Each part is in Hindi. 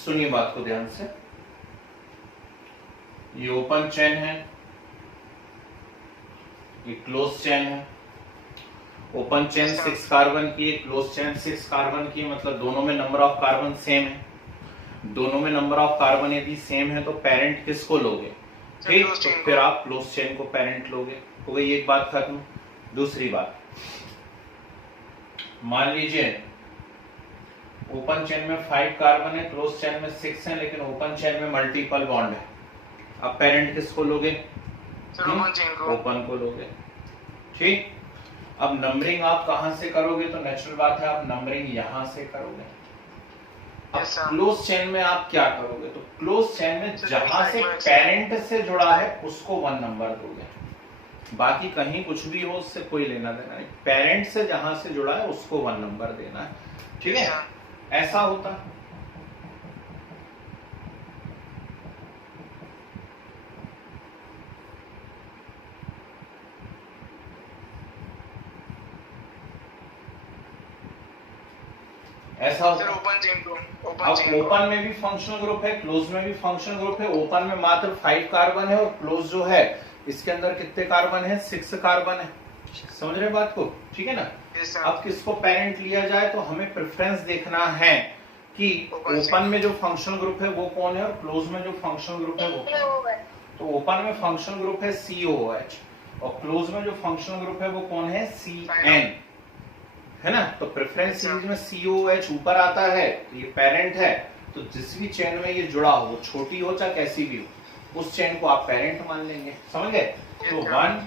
सुनिए बात को ध्यान से, ये ओपन चेन है, ये क्लोज चेन है। ओपन चेन 6 कार्बन की है, क्लोज चेन 6 कार्बन की है, मतलब दोनों में नंबर ऑफ कार्बन सेम है। दोनों में नंबर ऑफ कार्बन यदि सेम है तो पेरेंट किसको लोगे? ठीक, तो फिर आप क्लोज चेन को पेरेंट लोगे। हो गई एक बात खत्म। दूसरी बात, मान लीजिए ओपन चेन में 5 कार्बन है, क्लोज चेन में 6 है, लेकिन ओपन चेन में मल्टीपल बॉन्ड है। अब पेरेंट किसको लोगे? ओपन को लोगे। ठीक, अब नंबरिंग आप कहां से करोगे? तो नेचुरल बात है आप नंबरिंग यहां से करोगे। अब क्लोज चेन में आप क्या करोगे? तो क्लोज चेन में जहां से पेरेंट से जुड़ा है उसको 1 नंबर दोगे, बाकी कहीं कुछ भी हो उससे कोई लेना देना नहीं। पेरेंट से जहां से जुड़ा है उसको 1 नंबर देना है। ठीक है, ऐसा होता है। ऐसा होता है। अब ओपन में भी फंक्शनल ग्रुप है, क्लोज में भी फंक्शनल ग्रुप है। ओपन में मात्र 5 कार्बन है और क्लोज जो है इसके अंदर कितने कार्बन है? 6 कार्बन है। समझ रहे बात को? ठीक है ना। अब किसको पेरेंट लिया जाए तो हमें प्रेफरेंस देखना है कि ओपन में जो फंक्शनल ग्रुप है वो कौन है और क्लोज में जो फंक्शनल ग्रुप है वो कौन है। तो ओपन में फंक्शनल ग्रुप है COOH और क्लोज में जो फंक्शनल ग्रुप है वो कौन है? CN, है ना। तो प्रेफरेंस सीरीज में COOH ऊपर आता है तो ये पेरेंट है। तो जिस भी चेन में ये जुड़ा हो, छोटी हो चाहे कैसी भी हो, उस चेन को आप पेरेंट मान लेंगे। समझ गए? तो 1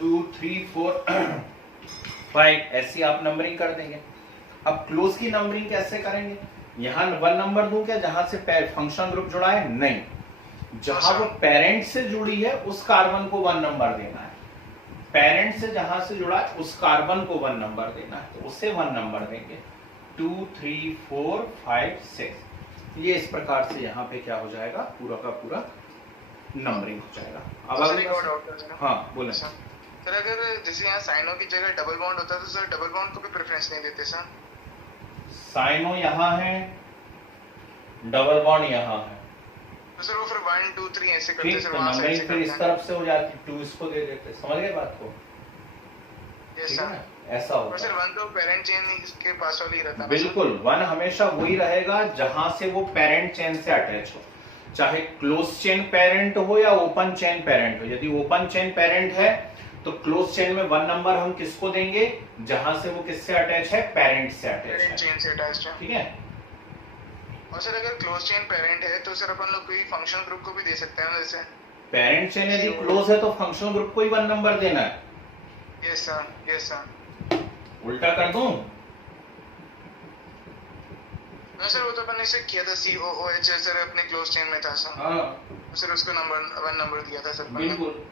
2 3 4 5 ऐसी आप नंबरिंग कर देंगे। अब क्लोज की नंबरिंग कैसे करेंगे? यहां 1 नंबर दूं क्या जहां से फंक्शनल ग्रुप जुड़ा है? नहीं, जहां वो पेरेंट से जुड़ी है उस कार्बन को 1 नंबर देना है। पेरेंट से जहां से जुड़ा है उस कार्बन को 1 नंबर देना है, तो उसे 1 नंबर देंगे। 2 3 4 5 6 ये इस प्रकार से यहाँ पे क्या हो जाएगा? पूरा का पूरा नंबरिंग हो जाएगा। अब अगर हाँ बोले सर, अगर जैसे यहाँ साइनो की जगह डबल बॉन्ड होता है तो सर डबल बॉन्ड को भी प्रेफरेंस नहीं देते सर? साइनो यहाँ है, डबल बॉन्ड यहाँ है, तो सर वो फिर 1 2 3 ऐसे करते ठीक, सर, तो वहां से नंबरिंग फिर इस तरफ से हो जाती, 2 इसको दे देते। समझ गए बात को? यस ठीक है सर। ना, ऐसा होता सर है। 1 तो पेरेंट चेन के पास वाली रहता है। बिल्कुल, 1 हमेशा वही रहेगा जहां से वो पेरेंट चेन से अटैच हो, चाहे क्लोज चेन पेरेंट हो या ओपन चेन पेरेंट हो। यदि ओपन चेन पेरेंट है तो क्लोज चेन में 1 नंबर हम किसको देंगे? जहां से वो किससे अटैच है? पेरेंट से अटैच पेरेंट है। चेन से अटैच्ड है। ठीक है। और सर अगर क्लोज चेन पेरेंट है तो सर अपन लोग कोई फंक्शनल ग्रुप को भी दे सकते हैं जैसे? पेरेंट चेन यदि क्लोज है तो फंक्शनल ग्रुप को ही 1 नंबर देना है। Yes sir, yes sir. उल्टा कर दूं? सर वो तो अपन ने से किया था, COOH सर अपने क्लोज चेन में था सर। हाँ सर उसको 1 नंबर दिया था सर। बिल्कुल।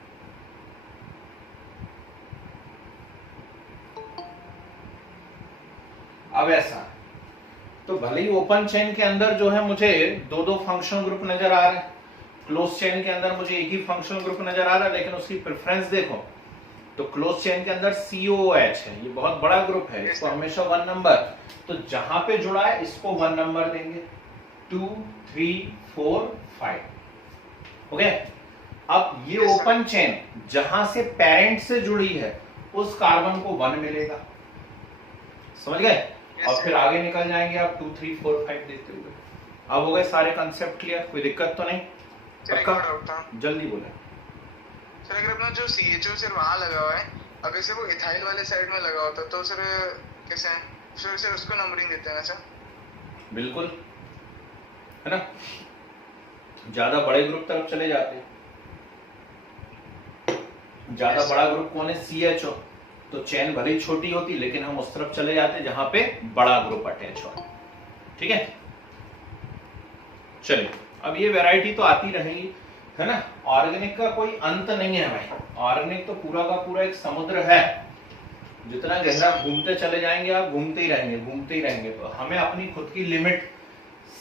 अब ऐसा तो भले ही ओपन चेन के अंदर जो है मुझे 2 फंक्शनल ग्रुप नजर आ रहे हैं, क्लोज चेन के अंदर मुझे एक ही फंक्शनल ग्रुप नजर आ रहा है, लेकिन उसकी प्रेफरेंस देखो तो क्लोज चेन के अंदर COOH है, ये बहुत बड़ा ग्रुप है, इसको हमेशा 1 नंबर। तो जहां पे जुड़ा है इसको 1 नंबर देंगे। 2 3 4 5 हो गया। अब ये ओपन चेन जहां से पेरेंट से जुड़ी है उस कार्बन को 1 मिलेगा। समझ गए? और फिर आगे निकल जाएंगे आप 2 3 4 5 देते हुए। अब हो गए सारे कंसेप्ट क्लियर? कोई दिक्कत तो नहीं? पक्का? जल्दी बोले सर। अगर अपना जो CHO सर वहां लगा हुआ है, अगर से वो इथाइल वाले साइड में लगा होता तो सर कैसे है? सर उसको नंबरिंग देते हैं ना सर? बिल्कुल, है ना। ज्यादा बड़े ग्रुप तरफ चले जाते हैं। ज्यादा बड़ा ग्रुप कौन है? CHO। तो चेन भले ही छोटी होती लेकिन हम उस तरफ चले जाते जहां पे बड़ा ग्रुप अटैच हो। ठीक है, चलिए अब ये वैरायटी तो आती रहेगी, है ना। ऑर्गेनिक का कोई अंत नहीं है भाई, ऑर्गेनिक तो पूरा का पूरा एक समुद्र है। जितना गहरा घूमते चले जाएंगे आप, घूमते ही रहेंगे, घूमते ही रहेंगे। तो हमें अपनी खुद की लिमिट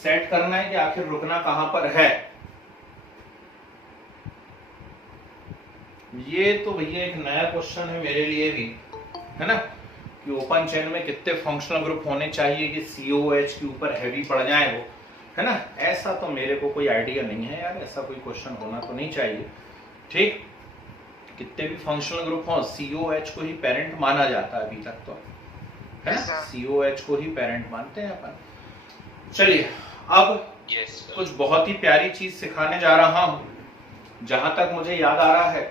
सेट करना है कि आखिर रुकना कहां पर है। ये तो भैया एक नया क्वेश्चन है मेरे लिए भी, है ना, कि ओपन चेन में कितने फंक्शनल ग्रुप होने चाहिए कि COOH के ऊपर हैवी पड़ जाए वो, है ना। ऐसा तो मेरे को कोई आइडिया नहीं है यार, ऐसा कोई क्वेश्चन होना तो नहीं चाहिए। ठीक, कितने भी फंक्शनल ग्रुप हो, COH को ही पेरेंट माना जाता है अभी तक तो, है ना। COH को ही पेरेंट मानते हैं अपन। चलिए अब कुछ बहुत ही प्यारी चीज सिखाने जा रहा हूं। जहां तक मुझे याद आ रहा है,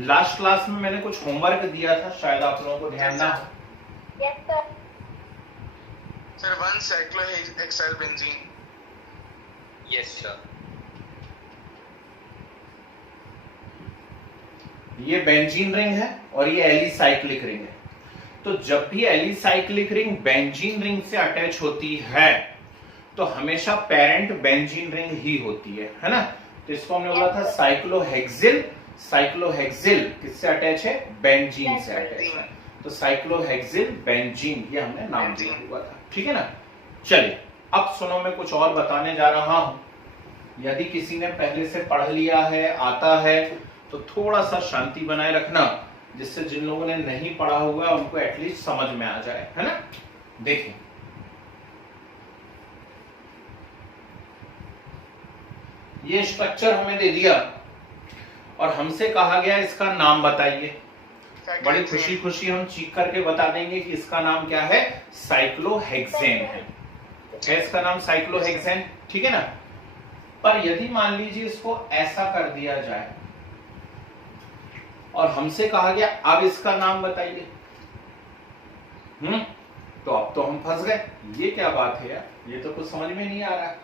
लास्ट क्लास में मैंने कुछ होमवर्क दिया था, शायद आप लोगों को ध्यान ना हो। Sir, 1 cyclohexyl benzene. Yes, sir. ये बेंजीन रिंग है और ये एलिसाइक्लिक रिंग है। तो जब भी एलिसाइक्लिक रिंग बेंजीन रिंग से अटैच होती है तो हमेशा पेरेंट बेंजीन रिंग ही होती है ना। तो इसको हमने बोला था साइक्लोहेक्सिल। साइक्लोहेक्सिल किससे अटैच है? बेंजीन से अटैच है। तो साइक्लोहेक्सिल बेंजीन, ये हमने नाम दिया हुआ था, ठीक है ना। चलिए अब सुनो, मैं कुछ और बताने जा रहा हूं। यदि किसी ने पहले से पढ़ लिया है, आता है, तो थोड़ा सा शांति बनाए रखना, जिससे जिन लोगों ने नहीं पढ़ा हुआ है उनको एटलीस्ट समझ में आ जाए, है ना। देखिए ये स्ट्रक्चर हमें दे दिया और हमसे कहा गया इसका नाम बताइए। बड़ी खुशी खुशी हम चीख करके बता देंगे कि इसका नाम क्या है? साइक्लोहेक्सेन है। इसका नाम साइक्लोहेक्सेन, ठीक है ना। पर यदि मान लीजिए इसको ऐसा कर दिया जाए और हमसे कहा गया अब इसका नाम बताइए, तो अब तो हम फंस गए। ये क्या बात है यार, ये तो कुछ समझ में नहीं आ रहा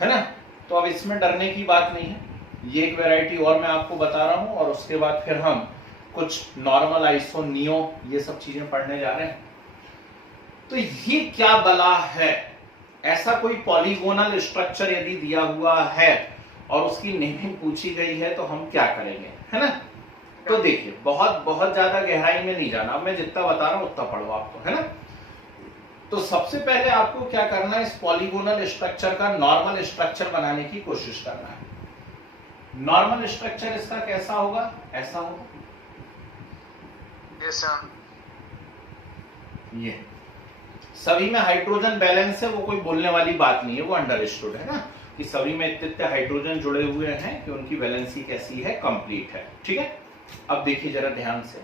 है ना। तो अब इसमें डरने की बात नहीं है। ये एक वैरायटी और मैं आपको बता रहा हूं और उसके बाद फिर हम कुछ नॉर्मल, आइसो, नियो, ये सब चीजें पढ़ने जा रहे हैं। तो ये क्या बला है? ऐसा कोई पॉलीगोनल स्ट्रक्चर यदि दिया हुआ है और उसकी नेमिंग पूछी गई है तो हम क्या करेंगे, है ना। तो देखिए बहुत बहुत ज्यादा गहराई में नहीं जाना, मैं जितना बता रहा हूं उतना पढ़ो आपको, है ना। तो सबसे पहले आपको क्या करना है, इस पॉलीगोनल स्ट्रक्चर का नॉर्मल स्ट्रक्चर बनाने की कोशिश करना है। नॉर्मल स्ट्रक्चर इसका कैसा होगा? ऐसा होगा। Yes, sir. ये सभी में हाइड्रोजन बैलेंस है, वो कोई बोलने वाली बात नहीं है, वो अंडरस्टूड है ना, कि सभी में इतने हाइड्रोजन जुड़े हुए हैं कि उनकी वैलेंसी कैसी है? कंप्लीट है, ठीक है। अब देखिए जरा ध्यान से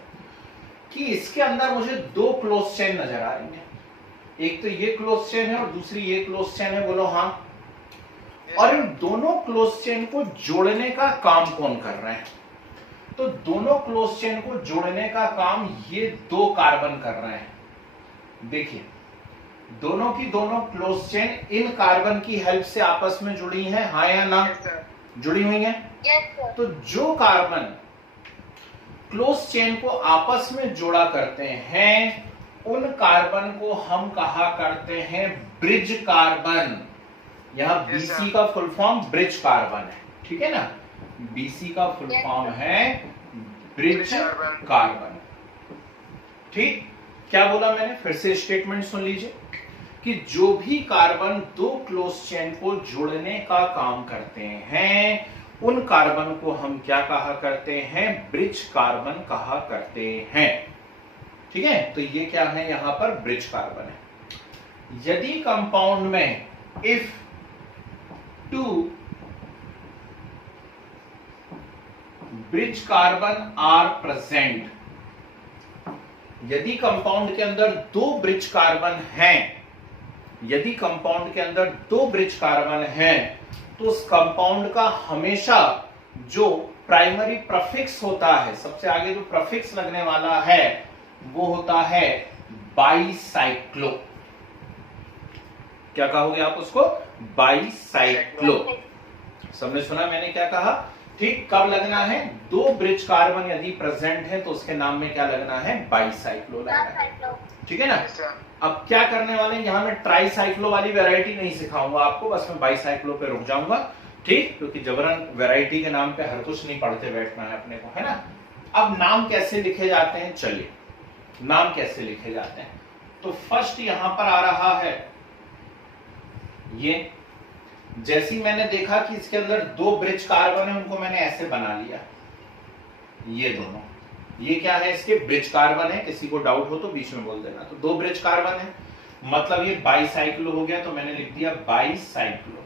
कि इसके अंदर मुझे दो क्लोज चेन नजर आ रही है। एक तो ये क्लोज चेन है और दूसरी ये क्लोज चेन है, बोलो हाँ। और इन दोनों क्लोज चेन को जोड़ने का काम कौन कर रहे हैं? तो दोनों क्लोज चेन को जोड़ने का काम ये दो कार्बन कर रहे हैं। देखिए दोनों की दोनों क्लोज चेन इन कार्बन की हेल्प से आपस में जुड़ी हैं, हाँ या ना? जुड़ी हुई हैं। तो जो कार्बन क्लोज चेन को आपस में जोड़ा करते हैं उन कार्बन को हम कहा करते हैं ब्रिज कार्बन। यहां BC का फुल फॉर्म ब्रिज कार्बन है, ठीक है ना। BC का फुल फॉर्म है ब्रिज कार्बन। ठीक, क्या बोला मैंने? फिर से स्टेटमेंट सुन लीजिए कि जो भी कार्बन दो क्लोज चेन को जोड़ने का काम करते हैं उन कार्बन को हम क्या कहा करते हैं? ब्रिज कार्बन कहा करते हैं, ठीक है। तो ये क्या है? यहां पर ब्रिज कार्बन है। यदि कंपाउंड में if two bridge carbon are present, यदि कंपाउंड के अंदर दो ब्रिज कार्बन हैं, यदि कंपाउंड के अंदर दो ब्रिज कार्बन हैं, तो उस कंपाउंड का हमेशा जो प्राइमरी प्रफिक्स होता है, सबसे आगे जो प्रफिक्स लगने वाला है वो होता है बाईसाइक्लो। क्या कहोगे आप उसको? बाईसाइक्लो। सबने सुना मैंने क्या कहा? ठीक, कब लगना है? दो ब्रिज कार्बन यदि प्रेजेंट है तो उसके नाम में क्या लगना है? बाईसाइक्लो लगना है, ठीक है ना। अब क्या करने वाले हैं, यहां मैं ट्राईसाइक्लो वाली वैरायटी नहीं सिखाऊंगा आपको, बस मैं बाईसाइक्लो पे रुक जाऊंगा, ठीक, क्योंकि जबरन वैरायटी के नाम पे हर कुछ नहीं पढ़ते बैठना है अपने को, है ना। अब नाम कैसे लिखे जाते हैं? चलिए नाम कैसे लिखे जाते हैं। तो फर्स्ट यहां पर आ रहा है ये, जैसी मैंने देखा कि इसके अंदर दो ब्रिज कार्बन है, उनको मैंने ऐसे बना लिया, ये दोनों, ये क्या है? इसके ब्रिज कार्बन है। किसी को डाउट हो तो बीच में बोल देना। तो दो ब्रिज कार्बन है। मतलब ये बाईसाइक्लो हो गया, तो मैंने लिख दिया बाईसाइक्लो,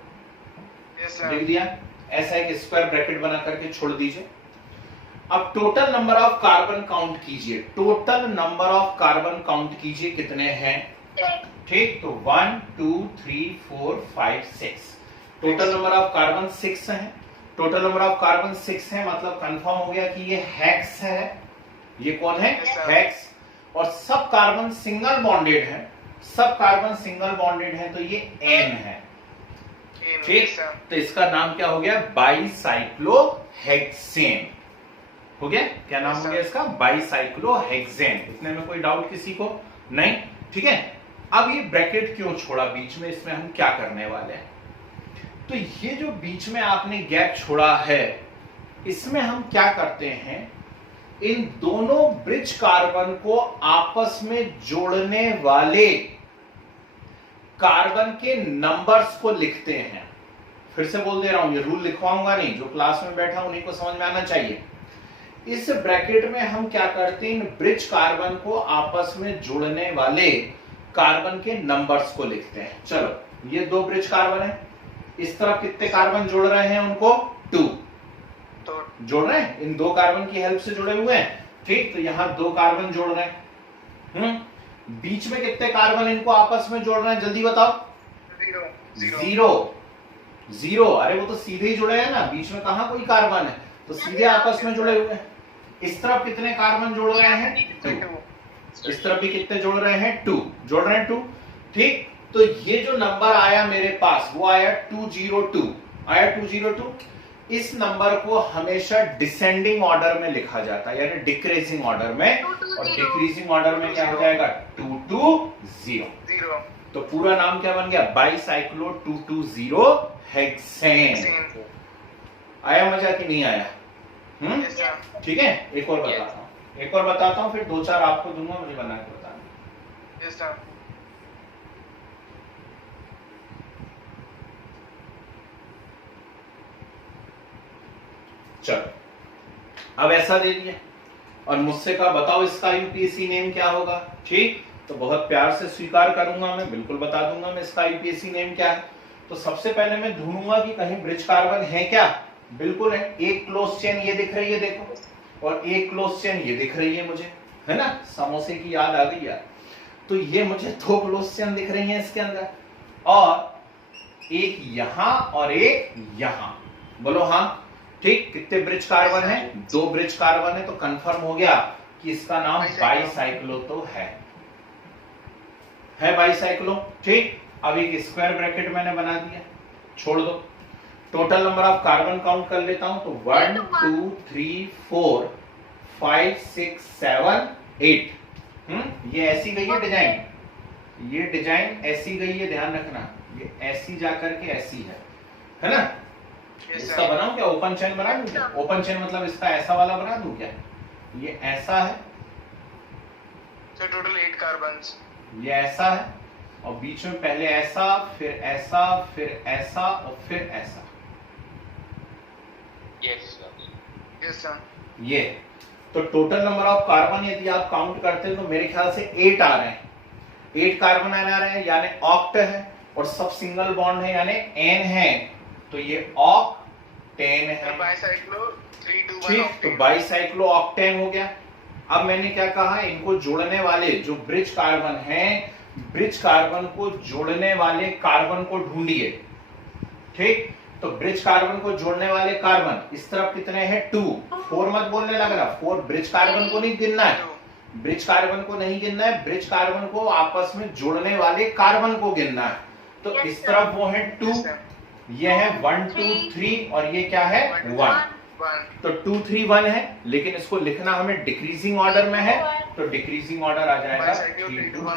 Yes sir. लिख दिया। ऐसा एक स्क्वायर ब्रैकेट बना करके छोड़ दीजिए। अब total number of carbon count कीजिए, total number of carbon count कीजिए कितने हैं, ठीक। तो 1 2 3 4 5 6, टोटल नंबर ऑफ कार्बन 6 है। टोटल नंबर ऑफ कार्बन 6 है, मतलब कंफर्म हो गया कि ये हेक्स है। ये कौन है, हेक्स। और सब कार्बन सिंगल बॉन्डेड है, सब कार्बन सिंगल बॉन्डेड है, तो ये एन है, ठीक। तो इसका नाम क्या हो गया, बाईसाइक्लोहेक्सेन हो गया। क्या नाम हो गया इसका, बाईसाइक्लोहेक्सेन। इतने में कोई डाउट किसी को नहीं, ठीक है। अब ये ब्रैकेट क्यों छोड़ा बीच में, इसमें हम क्या करने वाले हैं। तो ये जो बीच में आपने गैप छोड़ा है, इसमें हम क्या करते हैं, इन दोनों ब्रिज कार्बन को आपस में जोड़ने वाले कार्बन के नंबर्स को लिखते हैं। फिर से बोल दे रहा हूं, ये रूल लिखवाऊंगा नहीं, जो क्लास में बैठा उन्हीं को समझ में आना चाहिए। इस ब्रैकेट में हम क्या करते हैं, इन ब्रिज कार्बन को आपस में जोड़ने वाले कार्बन के नंबर्स को लिखते हैं। चलो, ये 2 ब्रिज कार्बन है, इस तरफ कितने कार्बन जोड़ रहे हैं उनको, 2 तो जोड़ रहे हैं, इन 2 कार्बन की हेल्प से जुड़े हुए हैं, ठीक। तो यहां 2 कार्बन जोड़ रहे हैं। बीच में कितने कार्बन इनको आपस में जोड़ रहे हैं, जल्दी बताओ। 0। अरे वो तो सीधे ही जुड़े हैं ना, बीच में कहां कोई कार्बन है, तो सीधे आपस में जुड़े हुए हैं। इस तरफ कितने कार्बन जोड़ रहे हैं, 2। इस तरफ भी कितने जोड़ रहे हैं, 2 जोड़ रहे हैं, 2, ठीक। तो ये जो नंबर आया मेरे पास, वो आया 202, आया 202। इस नंबर को हमेशा डिसेंडिंग ऑर्डर में लिखा जाता है, यानी डिक्रीजिंग ऑर्डर में, और डिक्रीजिंग ऑर्डर में क्या हो जाएगा, 220। तो पूरा नाम क्या बन गया, बाईसाइक्लो 220 हेक्सेन। आया मजा कि नहीं आया, ठीक है। एक और बताता हूं, फिर 2-4 आपको दूंगा, मुझे बना के बताना। Yes sir. चलो, अब ऐसा दे दिया और मुझसे कहा बताओ इसका यूपीएससी नेम क्या होगा, ठीक। तो बहुत प्यार से स्वीकार करूंगा, मैं बिल्कुल बता दूंगा मैं इसका यूपीएससी नेम क्या है। तो सबसे पहले मैं ढूंढूंगा कि कहीं ब्रिज कार्बन है क्या, बिल्कुल है। एक क्लोज चेन ये दिख रही है देखो, और एक क्लोज चेन ये दिख रही है मुझे, है ना, समोसे की याद आ गई यार। तो ये मुझे 2 क्लोज चेन दिख रही है इसके अंदर, और एक यहां और एक यहां, बोलो हाँ, ठीक। कितने ब्रिज कार्बन है, 2 ब्रिज कार्बन है, तो कंफर्म हो गया कि इसका नाम बाईसाइक्लो तो है बाईसाइक्लो, ठीक। अब एक स्क्वायर ब्रैकेट मैंने बना दिया, छोड़ दो। Total number of carbon count कर लेता हूं, तो 1 2 3 4 5 6 7 8। ये ऐसी गई है डिजाइन, ये डिजाइन ऐसी गई है, ध्यान रखना, ये ऐसी जाकर के ऐसी है ना। इसका बनाऊं क्या, ओपन चेन बना दूं क्या, ओपन चेन मतलब इसका ऐसा वाला बना दूं क्या, ये ऐसा है, So total 8 carbons. ये ऐसा है, और बीच में पहले ऐसा, फिर ऐसा, फिर ऐसा, और फिर ऐसा, Yes sir. Yes sir. ये। तो टोटल नंबर ऑफ कार्बन यदि आप काउंट करते हैं तो मेरे ख्याल से 8 आ रहे हैं, 8 कार्बन आ रहे हैं, यानी ऑक्ट है, और सब सिंगल बॉन्ड है, यानी एन है, तो ये ऑक्टेन है, बाईसाइक्लो 321 ठीक। तो बाईसाइक्लो ऑक्टेन हो गया। अब मैंने क्या कहा, इनको जोड़ने वाले जो ब्रिज कार्बन हैं, ब्रिज कार्बन को जोड़ने वाले कार्बन को ढूंढिए, ठीक। तो ब्रिज कार्बन को जोड़ने वाले कार्बन इस तरफ कितने हैं, 2। 4 मत बोलने लग रहा, 4 ब्रिज कार्बन को नहीं गिनना है, ब्रिज कार्बन को नहीं गिनना है, ब्रिज कार्बन को आपस में जोड़ने वाले कार्बन को गिनना है। तो इस तरफ वो है 2, ये है 1 2 3, और ये क्या है 1। तो 2 3 1 है, लेकिन इसको लिखना हमें डिक्रीजिंग ऑर्डर में है, तो डिक्रीजिंग ऑर्डर आ जाएगा 3 2।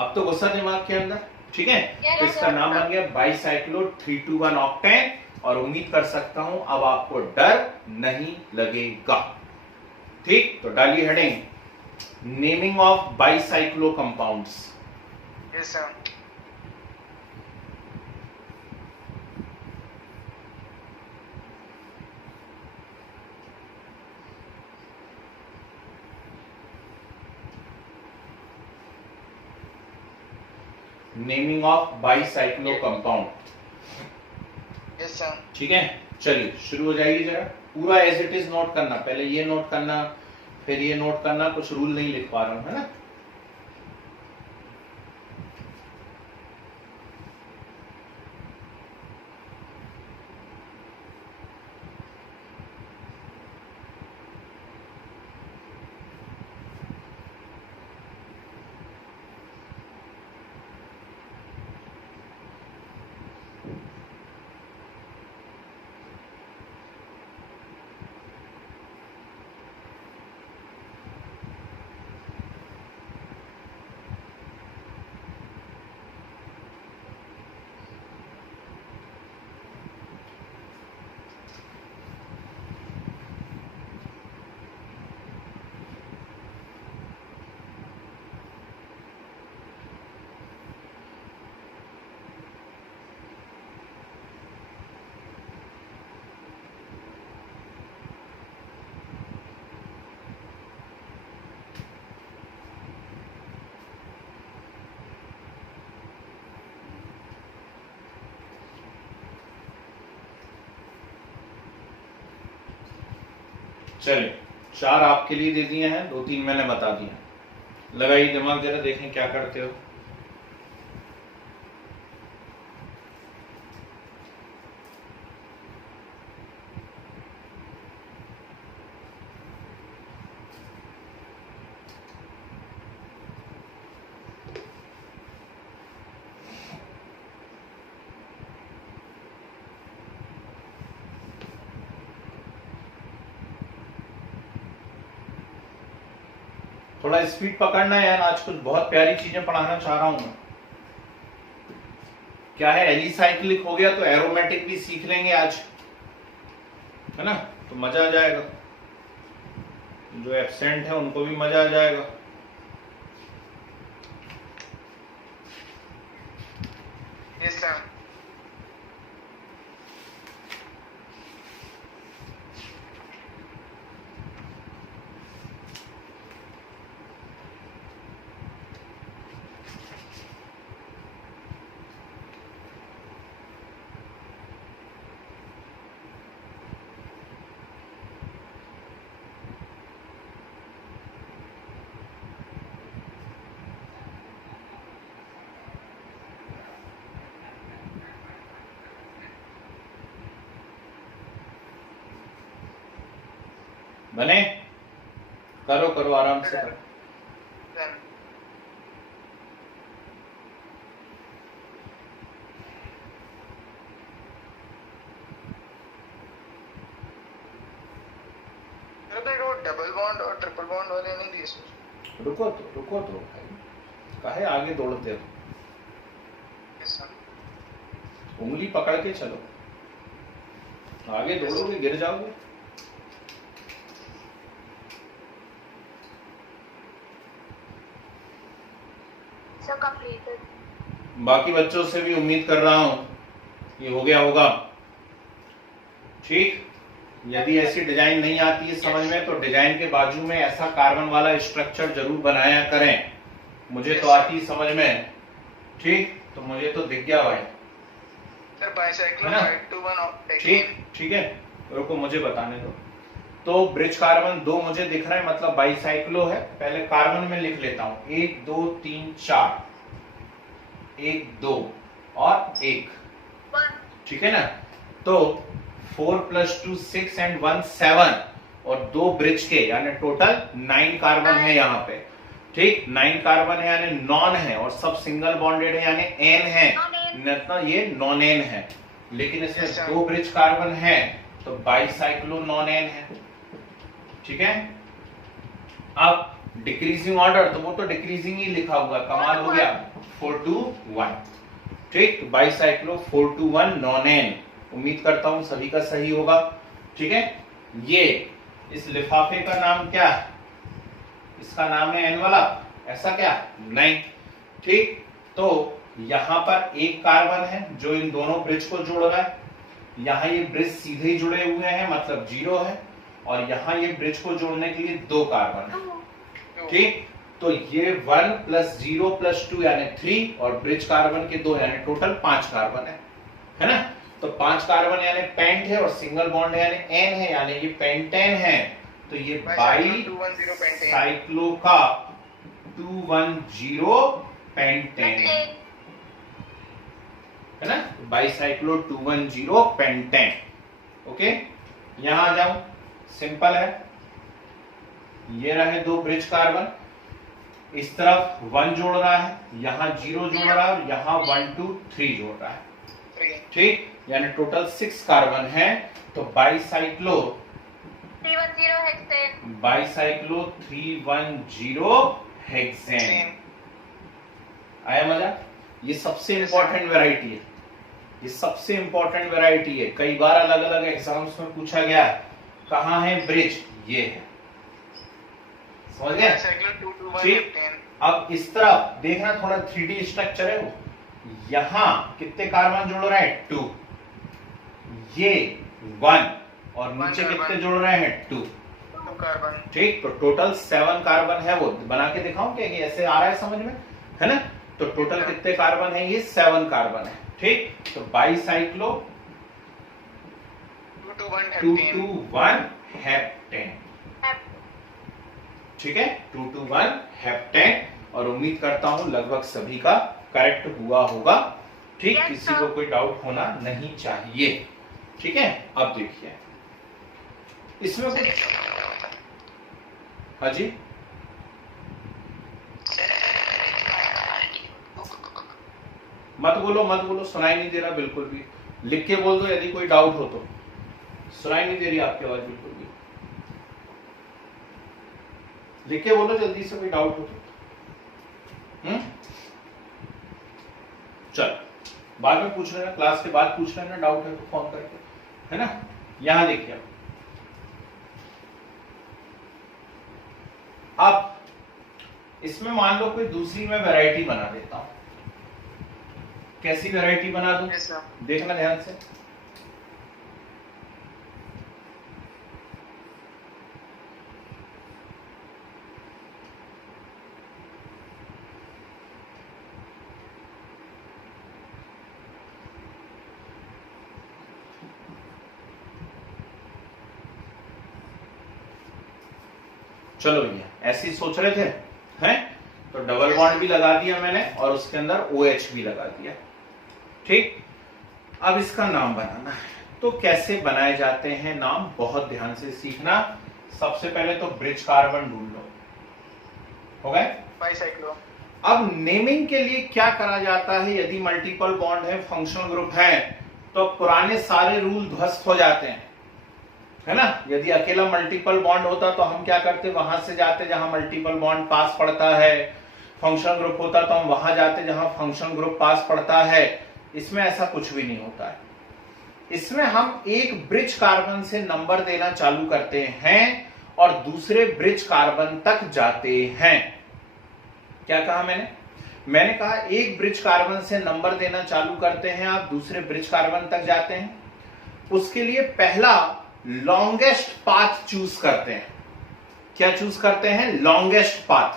अब तो गुस्सा दिमाग के अंदर, ठीक है। तो इसका नाम बन गया बाईसाइक्लो 321 ऑक्टेन, और उम्मीद कर सकता हूं अब आपको डर नहीं लगेगा, ठीक। तो डालिए heading, naming of bicyclo compounds. Yes sir. Naming of bicyclo compound. Yes sir. ठीक है, चलिए शुरू हो जाइए जरा। पूरा एज इट इज नोट करना, पहले ये नोट करना फिर ये नोट करना, कुछ रूल नहीं लिख पा रहा हूं, है ना। चलिए 4 आपके लिए दे दिए हैं, 2-3 मैंने बता दिए। लगाइए दिमाग जरा, देखें क्या करते हो। थोड़ा स्पीड पकड़ना है यार, आज कुछ बहुत प्यारी चीजें पढ़ाना चाह रहा हूं मैं। क्या है, एलिसाइक्लिक हो गया तो एरोमेटिक भी सीख लेंगे आज, है ना, तो मजा आ जाएगा। जो एब्सेंट है उनको भी मजा आ जाएगा। Yes sir. बने, करो करो आराम से करो। डबल बॉन्ड और ट्रिपल बॉन्ड वाले नहीं दिए। रुको तो भाई, काहे आगे दौड़ते हो। Yes sir. उंगली पकड़ के चलो, आगे दौड़ोगे गिर जाओगे। बाकी बच्चों से भी उम्मीद कर रहा हूं ये हो गया होगा। ठीक, यदि ऐसी डिजाइन नहीं आती है समझ में तो डिजाइन के बाजू में ऐसा कार्बन वाला स्ट्रक्चर जरूर बनाया करें। मुझे तो आती समझ में, ठीक, तो मुझे तो दिख गया भाई। सर बाइसाइक्लो 5-to-1 ठीक है, रुको मुझे बताने दो। तो ब्रिज कार्बन 2 मुझे दिख रहा है, मतलब बाइसाइक्लो है। पहले कार्बन में लिख लेता हूं, 1 2 3 4, 1 2 और 1, ठीक है ना। तो 4 + 2 6 and 1 7 और 2 ब्रिज के यानी टोटल 9 कार्बन है यहाँ पे। ठीक, 9 कार्बन है यानी नॉन है, और सब सिंगल बॉन्डेड है यानी एन है, मतलब ये नॉन एन है। लेकिन इसमें 2 ब्रिज कार्बन है तो बाइसाइक्लो नॉन एन है। ठीक है, अब डिक्रीजिंग ऑर्डर, तो वो तो डिक्रीजिंग ही लिखा हुआ, कमाल हो गया, 4 to 1। ठीक, बाइसाइक्लो 4 to 1 नॉन एन। उम्मीद करता हूं सभी का सही होगा। ठीक है, ये इस लिफाफे का नाम क्या है? इसका नाम है एन वाला, ऐसा क्या? नहीं। ठीक, तो यहां पर एक कार्बन है जो इन दोनों ब्रिज को जोड़ रहा है। यहां ये ब्रिज सीधे ही जुड़े हुए हैं, मतलब 0 है, और यहां ये ब्रिज को जोड़ने के लिए 2 कार्बन है। ठीक, तो ये 1 + 0 + 2 यानी 3 और ब्रिज कार्बन के 2 यानी टोटल 5 कार्बन है ना। तो 5 कार्बन यानी पेंट है और सिंगल बॉन्ड यानी एन है, यानी ये पेंटेन है। तो ये बाई साइक्लो का 210 पेंटेन है ना, बाईसाइक्लो 210 पेंटेन। ओके, यहां आ जाऊं, सिंपल है। ये रहे 2 ब्रिज कार्बन, इस तरफ 1 जोड़ रहा है, यहां 0 जोड़ रहा है और यहां 1 2 3 जोड़ रहा है। ठीक, यानी टोटल 6 कार्बन है। तो बाईसाइक्लो 310 हेक्सेन। आया मजा? ये सबसे इंपॉर्टेंट वैरायटी है, ये सबसे इंपॉर्टेंट वैरायटी है। कई बार अलग अलग एग्जाम्स में पूछा गया, कहाँ है ब्रिज, ये है, समझ गए? ठीक, अब इस तरफ देखना, थोड़ा 3D स्ट्रक्चर है वो। यहां कितने कार्बन जोड़ रहे हैं? 2, ये 1 और नीचे कितने जोड़ रहे हैं? 2 कार्बन। ठीक, तो टोटल 7 कार्बन है। वो बना के दिखाऊं क्या, ये ऐसे आ रहा है समझ में, है ना? तो टोटल कितने कार्बन है? ये 7 कार्बन है। ठीक, तो बाईसाइक्लो 221 हेप्टेन। ठीक है, 221 हेप्टेन। और उम्मीद करता हूं लगभग सभी का करेक्ट हुआ होगा। ठीक, किसी को कोई डाउट होना नहीं चाहिए। ठीक है, अब देखिए इसमें हाँ जी, मत बोलो, सुनाई नहीं दे रहा बिल्कुल भी। लिख के बोल दो यदि कोई डाउट हो तो। सुनाई नहीं दे रही आपकी आवाज बिल्कुल भी, लिख के बोलो जल्दी से, कोई डाउट हो तो। चल, बाद में पूछ लेना, क्लास के बाद पूछ लेना, डाउट है तो फोन करके, है ना। यहां देखिए, अब इसमें मान लो कोई दूसरी मैं वैरायटी बना देता हूं। कैसी वैरायटी बना दूं? देखना ध्यान से। चलो भैया, ऐसे ही सोच रहे थे, हैं? तो डबल बॉन्ड भी लगा दिया मैंने और उसके अंदर OH भी लगा दिया। ठीक, अब इसका नाम बनाना है। तो कैसे बनाए जाते हैं नाम, बहुत ध्यान से सीखना। सबसे पहले तो ब्रिज कार्बन ढूंढ लो, हो गए? बाईसाइक्लो। अब नेमिंग के लिए क्या करा जाता है? यदि मल्टीपल बॉन्ड है, फंक्शनल ग्रुप है, तो पुराने सारे रूल ध्वस्त हो जाते हैं, है ना। यदि अकेला मल्टीपल बॉन्ड होता तो हम क्या करते? वहां से जाते जहां मल्टीपल बॉन्ड पास पड़ता है। फंक्शनल ग्रुप होता तो हम वहां जाते जहां फंक्शनल ग्रुप पास पड़ता है। इसमें ऐसा कुछ भी नहीं होता है। इसमें हम एक ब्रिज कार्बन से नंबर देना चालू करते हैं और दूसरे ब्रिज कार्बन तक जाते हैं। क्या कहा मैंने कहा एक ब्रिज कार्बन से नंबर देना चालू करते हैं, आप दूसरे ब्रिज कार्बन तक जाते हैं। उसके लिए पहला लॉन्गेस्ट पाथ चूज करते हैं। क्या चूज करते हैं? Longest path.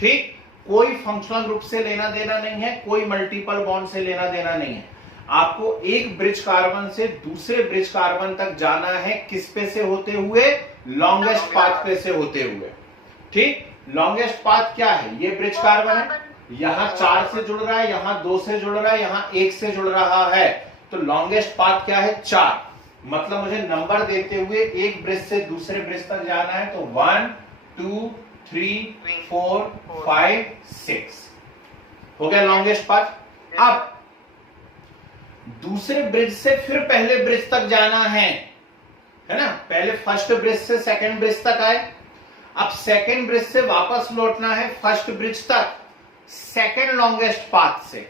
ठीक, कोई फंक्शनल ग्रुप से लेना देना नहीं है, कोई मल्टीपल बॉन्ड से लेना देना नहीं है। आपको एक ब्रिज कार्बन से दूसरे ब्रिज कार्बन तक जाना है। किस पे से होते हुए? लॉन्गेस्ट पाथ पे से होते हुए। ठीक, लॉन्गेस्ट पाथ क्या है? ये ब्रिज कार्बन है, यहां 4 से जुड़ रहा है, यहां 2 से जुड़ रहा है, यहां 1 से जुड़ रहा है। तो लॉन्गेस्ट पाथ क्या है? 4। मतलब मुझे नंबर देते हुए एक ब्रिज से दूसरे ब्रिज तक जाना है। तो 1 2 3 4 5 6 हो गया लॉन्गेस्ट पाथ। अब दूसरे ब्रिज से फिर पहले ब्रिज तक जाना है ना। पहले फर्स्ट ब्रिज से सेकंड ब्रिज तक आए, अब सेकंड ब्रिज से वापस लौटना है फर्स्ट ब्रिज तक सेकंड लॉन्गेस्ट पाथ से।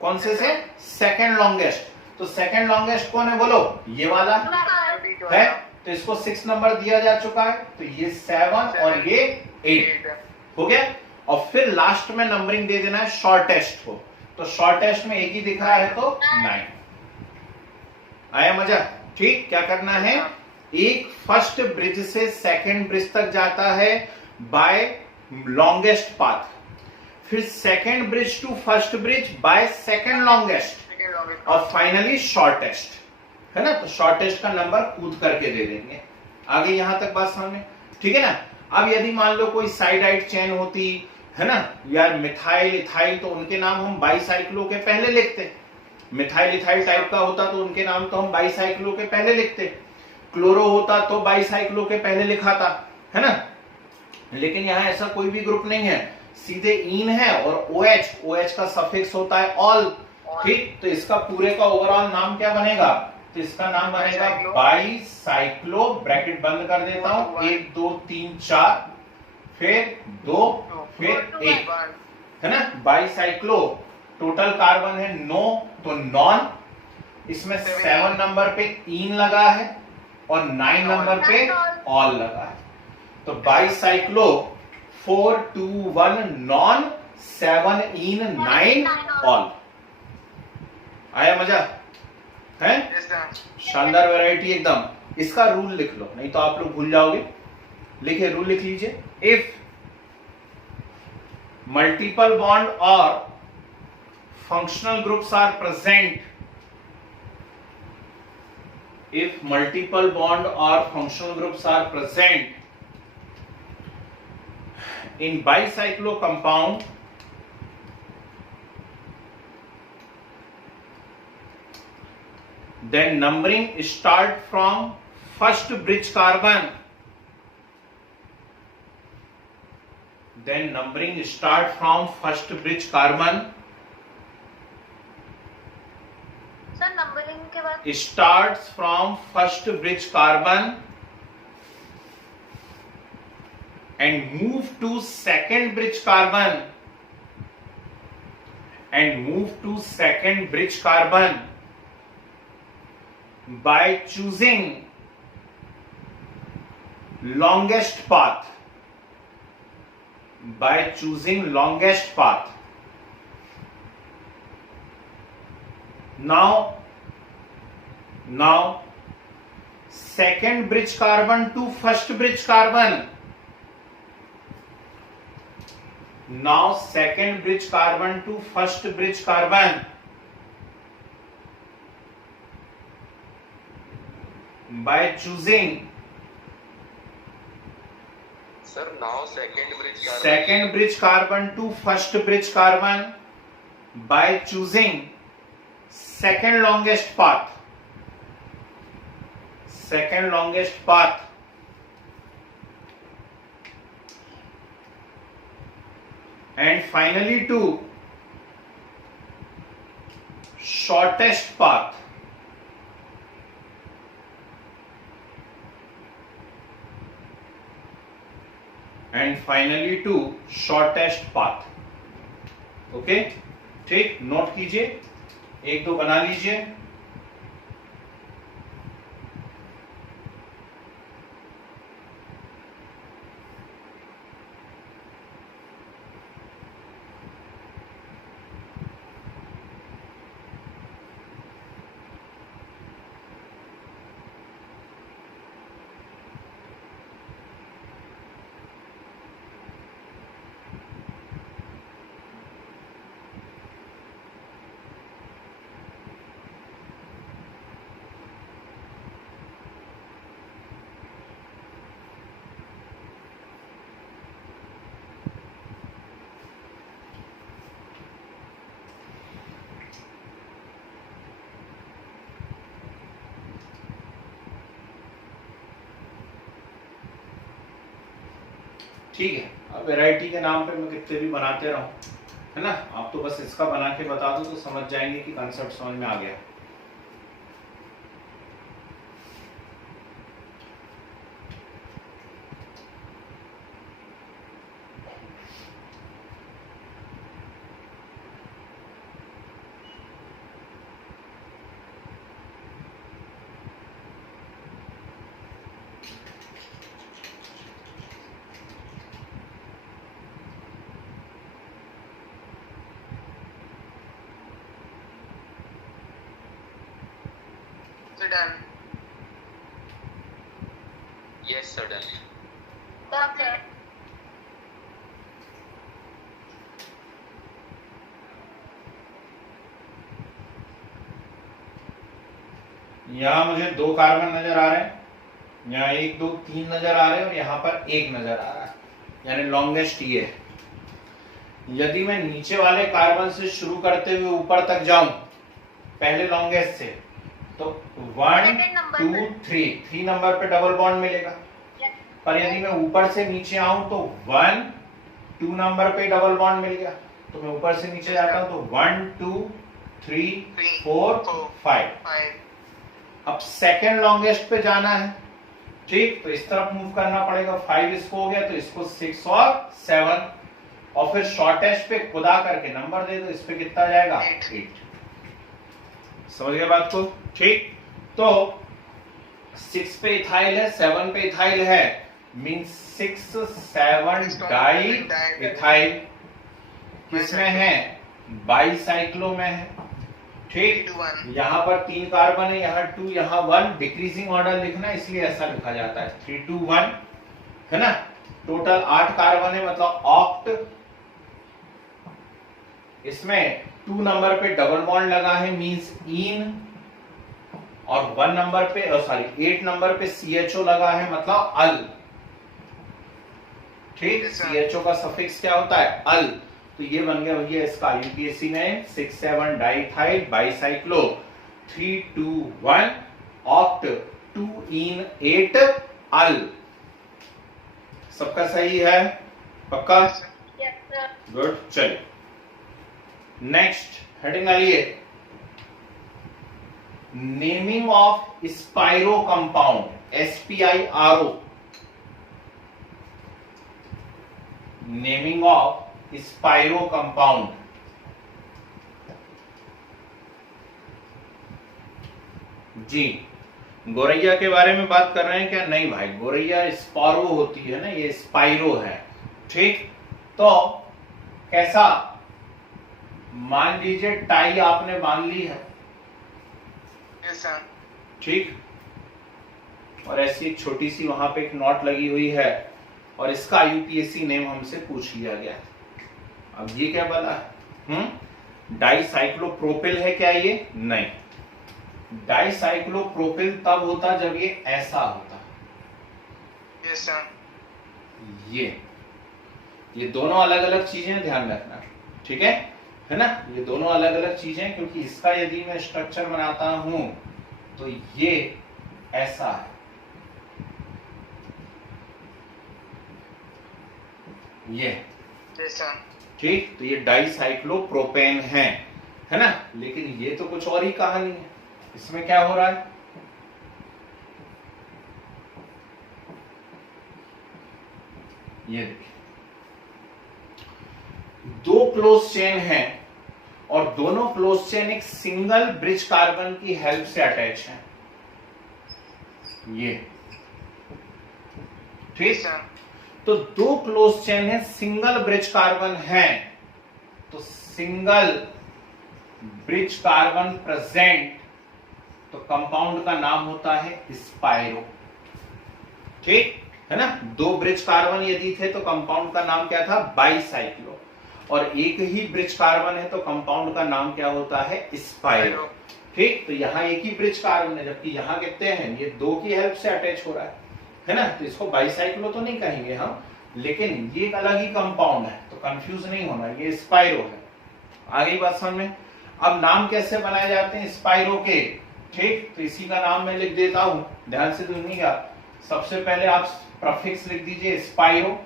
कौन से? Second longest. तो सेकंड लॉन्गेस्ट कौन है बोलो? ये वाला है। तो इसको 6 नंबर दिया जा चुका है। तो ये 7 और ये 8 हो गया। और फिर लास्ट में नंबरिंग दे देना है शॉर्टेस्ट को। तो शॉर्टेस्ट में एक ही दिख रहा है तो 9। आया मजा? ठीक, क्या करना है? एक फर्स्ट ब्रिज से सेकंड ब्रिज तक जाता है बाय लॉन्गेस्ट पाथ, फिर second bridge to first bridge by second longest, second longest और फाइनली शॉर्टेस्ट, है ना। तो शॉर्टेस्ट का नंबर कूद करके दे देंगे। आगे यहां तक बात समझ में, ठीक है ना। अब यदि मान लो कोई साइडाइड चेन होती है ना, यार मिथाइल इथाइल, तो उनके नाम हम बाईसाइक्लो के पहले लिखते। मिथाइल इथाइल टाइप का होता तो उनके नाम तो हम बाईसाइक्लो के पहले लिखते। क्लोरो होता तो बाईसाइक्लो के पहले लिखा था, है ना। लेकिन यहाँ ऐसा कोई भी ग्रुप नहीं है, सीधे इन है और OH, OH का सफिक्स होता है ऑल, ठीक। तो इसका पूरे का ओवरऑल नाम क्या बनेगा, तो इसका नाम बनेगा बाईसाइक्लो, ब्रैकेट बंद कर देता हूं, 1 2 3 4, फिर 2, फिर 1, है ना। बाईसाइक्लो, टोटल कार्बन है 9, तो नॉन, इसमें 7 नंबर पे इन लगा है और 9 नंबर पे ऑल लगा है। तो बाईसाइक्लो 4 2 1 नॉन, 7 इन 9 ऑल। आया मजा है, शानदार वैरायटी एकदम। इसका रूल लिख लो, नहीं तो आप लोग भूल जाओगे। लिखे, रूल लिख लीजिए। इफ मल्टीपल बॉन्ड और functional groups are present, if multiple bond or functional groups are present in bicyclo compound, then numbering start from first bridge carbon, then numbering start from first bridge carbon, numbering के बाद starts from first bridge carbon and move to second bridge carbon, and move to second bridge carbon by choosing longest path, by choosing longest path. Now second bridge carbon to first bridge carbon, now second bridge carbon to first bridge carbon by choosing Sir, now second bridge carbon. second bridge carbon to first bridge carbon by choosing second longest path, second longest path, and finally to shortest path, and finally to shortest path. Okay, ठीक, नोट कीजिए, 1 2 बना लीजिए। ठीक है, अब वैरायटी के नाम पे मैं कितने भी बनाते रहूं, है ना। आप तो बस इसका बना के बता दो तो समझ जाएंगे कि कंसेप्ट समझ में आ गया। Done. Yes, sir, done. Done है। यहां मुझे 2 कार्बन नजर आ रहे हैं, यहाँ 1 2 3 नजर आ रहे हैं और यहाँ पर 1 नजर आ रहा है, यानी लॉन्गेस्ट ये है। यदि मैं नीचे वाले कार्बन से शुरू करते हुए ऊपर तक जाऊं पहले लॉन्गेस्ट से, तो 1 2 3 नंबर पे डबल बॉन्ड मिलेगा। पर यदि मैं ऊपर से नीचे आऊं तो 1 2 नंबर पे डबल बॉन्ड मिल गया। तो मैं ऊपर से नीचे जाता हूं तो 1 2 3 4 5। अब सेकेंड लॉन्गेस्ट पे जाना है, ठीक, तो इस तरफ मूव करना पड़ेगा। 5 इसको हो गया तो इसको 6 और 7, और फिर शॉर्टेस्ट पे खुदा करके नंबर दे दो, इस पे कितना जाएगा 8। समझ गए बात को? ठीक, तो 6 पे इथाइल है, 7 पे इथाइल है, मींस 6 7 डाई इथाइल किसमें है? बाईसाइक्लो में है। ठीक, यहाँ पर 3 कार्बन है, यहाँ 2, यहाँ 1, डिक्रीजिंग ऑर्डर लिखना इसलिए ऐसा लिखा जाता है 3 2 1, है ना। टोटल 8 कार्बन है, मतलब ऑक्ट। इसमें 2 नंबर पे डबल बॉन्ड लगा है, मींस इन, और 1 नंबर पे 8 नंबर पे CHO लगा है, मतलब अल। ठीक, CHO का सफिक्स क्या होता है? अल। तो ये बन गया भैया इसका IUPAC name 6 7 diethyl bicyclo 3 2 1 oct 2 ene 8 al. सबका सही है? पक्का? Yes, sir. गुड। चलिए नेक्स्ट हेडिंग डालिए, naming of spiro compound, SPIRO। Naming of spiro compound. जी, गोरैया के बारे में बात कर रहे हैं क्या? नहीं भाई, गोरैया स्पारो होती है ना, ये स्पाइरो है। ठीक, तो कैसा? मान लीजिए टाई आपने बांध ली है, यस सर। ठीक, और ऐसी एक छोटी सी वहां पे एक नॉट लगी हुई है, और इसका यूपीएससी नेम हमसे पूछ लिया गया। अब ये क्या बना? डाइसाइक्लोप्रोपिल है क्या ये? नहीं, डाइसाइक्लोप्रोपिल तब होता जब ये ऐसा होता। Yes sir. ये दोनों अलग अलग चीजें, ध्यान रखना, ठीक है ना। ये दोनों अलग अलग चीजें, क्योंकि इसका यदि मैं स्ट्रक्चर बनाता हूं तो ये ऐसा है, ये, यस सर। ठीक, तो ये डाइसाइक्लोप्रोपेन है ना। लेकिन ये तो कुछ और ही कहानी है। इसमें क्या हो रहा है? ये देखिए, 2 क्लोज चेन है और दोनों क्लोज चेन एक सिंगल ब्रिज कार्बन की हेल्प से अटैच है। ये ठीक सर। तो 2 क्लोज चेन है, सिंगल ब्रिज कार्बन है, तो सिंगल ब्रिज कार्बन प्रेजेंट, तो कंपाउंड का नाम होता है स्पाइरो। ठीक है ना। 2 ब्रिज कार्बन यदि थे तो कंपाउंड का नाम क्या था? बाइसाइक्लो। और एक ही ब्रिज कार्बन है तो कंपाउंड का नाम क्या होता है? स्पाइरो। ठीक, तो यहाँ एक ही ब्रिज कार्बन है, जबकि यहाँ कितने हैं? ये 2 की हेल्प से अटैच हो रहा है ना। तो इसको बाइसाइक्लो तो नहीं कहेंगे हम, लेकिन ये एक अलग ही कंपाउंड है, तो कंफ्यूज नहीं होना, ये स्पाइरो है। आ गई बात समझ में? अब नाम कैसे बनाए जाते हैं स्पाइरो के? ठीक, तो इसी का नाम मैं लिख देता हूं, ध्यान से सुनिएगा। सबसे पहले आप प्रीफिक्स लिख दीजिए स्पाइरो,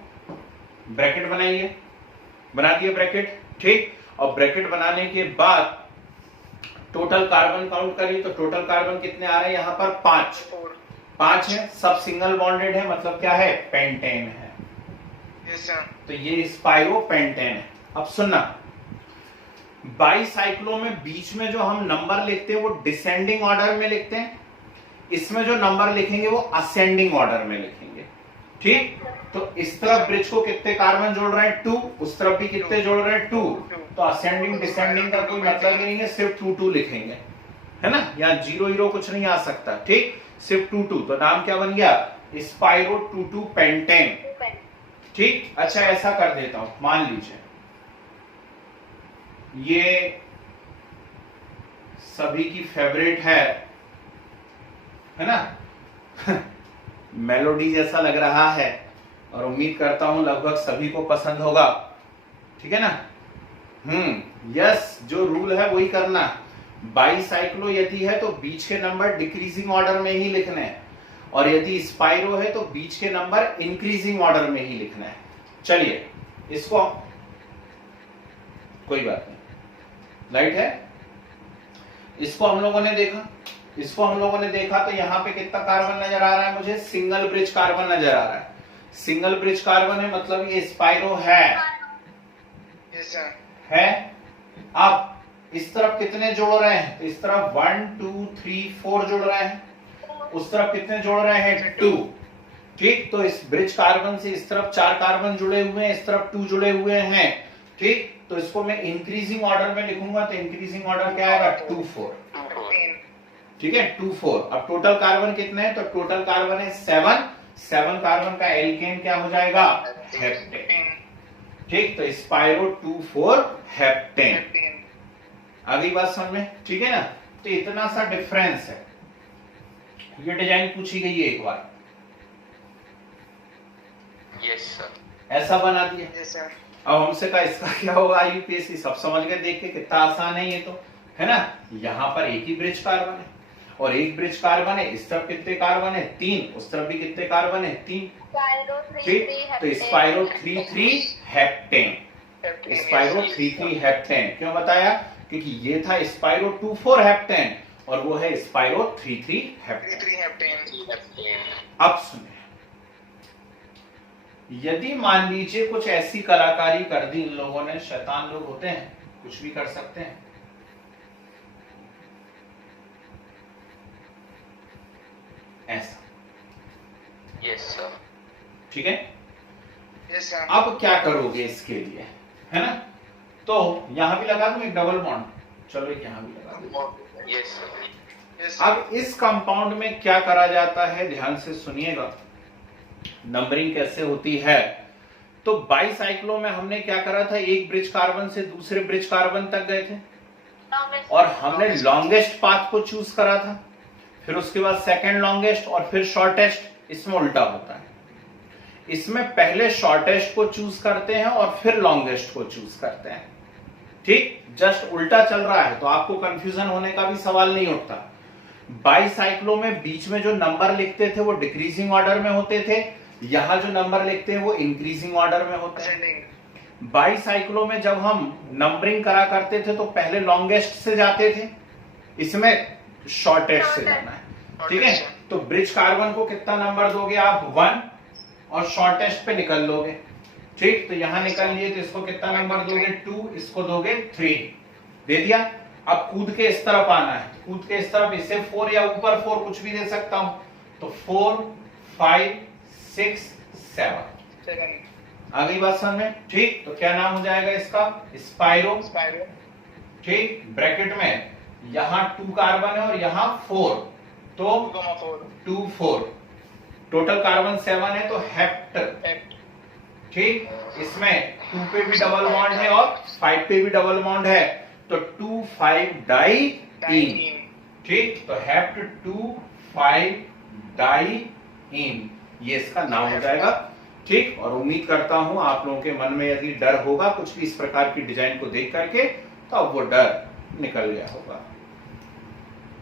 ब्रैकेट बनाइए, बना दिए ब्रैकेट। ठीक, और ब्रैकेट बनाने के बाद टोटल कार्बन काउंट करिए, तो टोटल कार्बन कितने आ रहे हैं यहाँ पर? 5 है, सब सिंगल बॉन्डेड है, मतलब क्या है? पेंटेन है। Yes sir. तो ये स्पाइरो पेंटेन है। अब सुनना, बाईसाइक्लो में बीच में जो हम नंबर लिखते हैं वो डिसेंडिंग ऑर्डर में लिखते हैं, इसमें जो नंबर लिखेंगे वो असेंडिंग ऑर्डर में लिखेंगे। ठीक, तो इस तरफ ब्रिज को कितने कार्बन जोड़ रहे हैं? 2, उस तरफ भी कितने जोड़ रहे हैं? 2। तो असेंडिंग डिसेंडिंग का कोई मतलब ही नहीं है, सिर्फ 2 2 लिखेंगे, है ना। यहाँ 0 0 कुछ नहीं आ सकता। ठीक, सिर्फ 2 2, तो नाम क्या बन गया? Spiro 2 2 pentane. ठीक, अच्छा ऐसा कर देता हूं, मान लीजिए ये सभी की फेवरेट है है ना। मेलोडी जैसा लग रहा है और उम्मीद करता हूं लगभग सभी को पसंद होगा, ठीक है ना। यस, जो रूल है वही करना। बाईसाइक्लो यदि है तो बीच के नंबर डिक्रीजिंग ऑर्डर में ही लिखने हैं, और यदि स्पाइरो है तो बीच के नंबर इंक्रीजिंग ऑर्डर में ही लिखना है। चलिए इसको, कोई बात नहीं, लाइट है। इसको हम लोगों ने देखा, तो यहां पे कितना कार्बन नजर आ रहा है मुझे? सिंगल ब्रिज कार्बन नजर आ रहा है। सिंगल ब्रिज कार्बन है मतलब ये स्पाइरो है। Yes sir. है। अब इस तरफ कितने जोड़ रहे हैं? तो इस तरफ 1 2 3 4 जोड़ रहे हैं, उस तरफ कितने जोड़ रहे हैं? 2। ठीक, तो इस ब्रिज कार्बन से इस तरफ 4 कार्बन जुड़े हुए हैं, इस तरफ 2 जुड़े हुए हैं। ठीक, तो इसको मैं इंक्रीजिंग ऑर्डर में लिखूंगा, तो इंक्रीजिंग ऑर्डर क्या आएगा? 2 4। ठीक है, 2 4। अब टोटल कार्बन कितने हैं? तो टोटल कार्बन है 7 कार्बन का एल्केन क्या हो जाएगा? हेप्टेन। ठीक, तो स्पाइरो 2 4 हेप्टेन। अगली बात समझ में, ठीक है ना। तो इतना सा डिफरेंस है। ये डिजाइन पूछी गई है एक बार। Yes sir. ऐसा बना दिया। Yes sir. अब हमसे कहा इसका क्या होगा? यूपीएससी सब समझ के देख के, कितना आसान है ये तो, है ना। यहाँ पर एक ही ब्रिज कार्बन है और एक ब्रिज कार्बन है, इस तरफ कितने कार्बन है? 3, उस तरफ भी कितने कार्बन है? 3। ठीक, तो स्पाइरो 3 3 हेप्टेन। स्पाइरो 3 3 हेप्टेन क्यों बताया? क्योंकि ये था स्पाइरो 2 4 हेप्टेन और वो है स्पाइरो 3 3 हेप्टेन। अब सुने, यदि मान लीजिए कुछ ऐसी कलाकारी कर दी इन लोगों ने, शैतान लोग होते हैं, कुछ भी कर सकते हैं। ऐसा। Yes sir. ठीक है। Yes sir. अब क्या करोगे इसके लिए, है ना। तो यहां भी लगा दूं एक डबल बॉन्ड, चलो एक यहां भी लगा दूं। Yes sir. अब इस कंपाउंड में क्या करा जाता है, ध्यान से सुनिएगा, नंबरिंग कैसे होती है। तो बाईसाइक्लो में हमने क्या करा था? एक ब्रिज कार्बन से दूसरे ब्रिज कार्बन तक गए थे और हमने लॉन्गेस्ट पाथ को चूज करा था, फिर उसके बाद सेकंड लॉन्गेस्ट और फिर शॉर्टेस्ट। इसमें उल्टा होता है, इसमें पहले शॉर्टेस्ट को चूज करते हैं और फिर लॉन्गेस्ट को चूज करते हैं। ठीक, जस्ट उल्टा चल रहा है, तो आपको कंफ्यूजन होने का भी सवाल नहीं उठता। बाईसाइक्लो में बीच में जो नंबर लिखते थे वो डिक्रीजिंग ऑर्डर में होते थे, यहां जो नंबर लिखते हैं वो इंक्रीजिंग ऑर्डर में होते हैं। बाईसाइक्लो में जब हम नंबरिंग करा करते थे तो पहले लॉन्गेस्ट से जाते थे, इसमें शॉर्टेस्ट से जाना है। ठीक है, तो ब्रिज कार्बन को कितना नंबर दोगे आप? 1, और शॉर्टेस्ट पे निकल लोगे। ठीक, तो यहां निकल लिए, तो इसको कितना नंबर दोगे? 2, इसको दोगे 3, दे दिया। अब कूद के इस तरफ आना है, कूद के इस तरफ, इसे 4 या ऊपर 4 कुछ भी दे सकता हूं, तो 4 5 6 7। अगली बात समझ में। ठीक, तो क्या नाम हो जाएगा इसका? स्पाइरो। ठीक, ब्रैकेट में यहां 2 कार्बन है और यहां 4, तो 2 4, टोटल कार्बन 7 है, तो हेप्ट। ठीक, इसमें 2 पे भी डबल बॉन्ड है और 5 पे भी डबल बॉन्ड है, तो 2 5 डाइईन। ठीक, तो हेप्ट 2 5 डाइईन, ये इसका नाम हो जाएगा। ठीक, और उम्मीद करता हूं आप लोगों के मन में यदि डर होगा कुछ भी इस प्रकार की डिजाइन को देख करके, तो अब वो डर निकल गया होगा।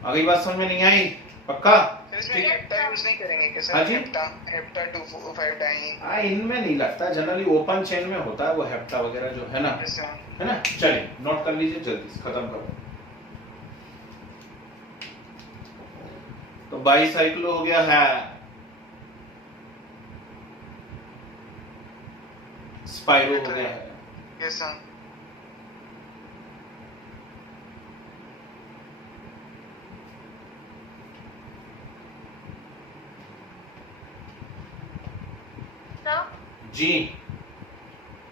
अगली बात समझ में नहीं आई? पक्का? नहीं करेंगे हाँ जी, हेप्टा 2 5 डाइईन। इनमें नहीं लगता, जनरली ओपन चेन में होता है वो हेप्टा वगैरह जो है ना, है ना। चलिए नोट कर लीजिए, जल्दी से खत्म करो। तो बाईसाइक्लो हो गया है, स्पाइरो हो गया है। Yes sir. जी,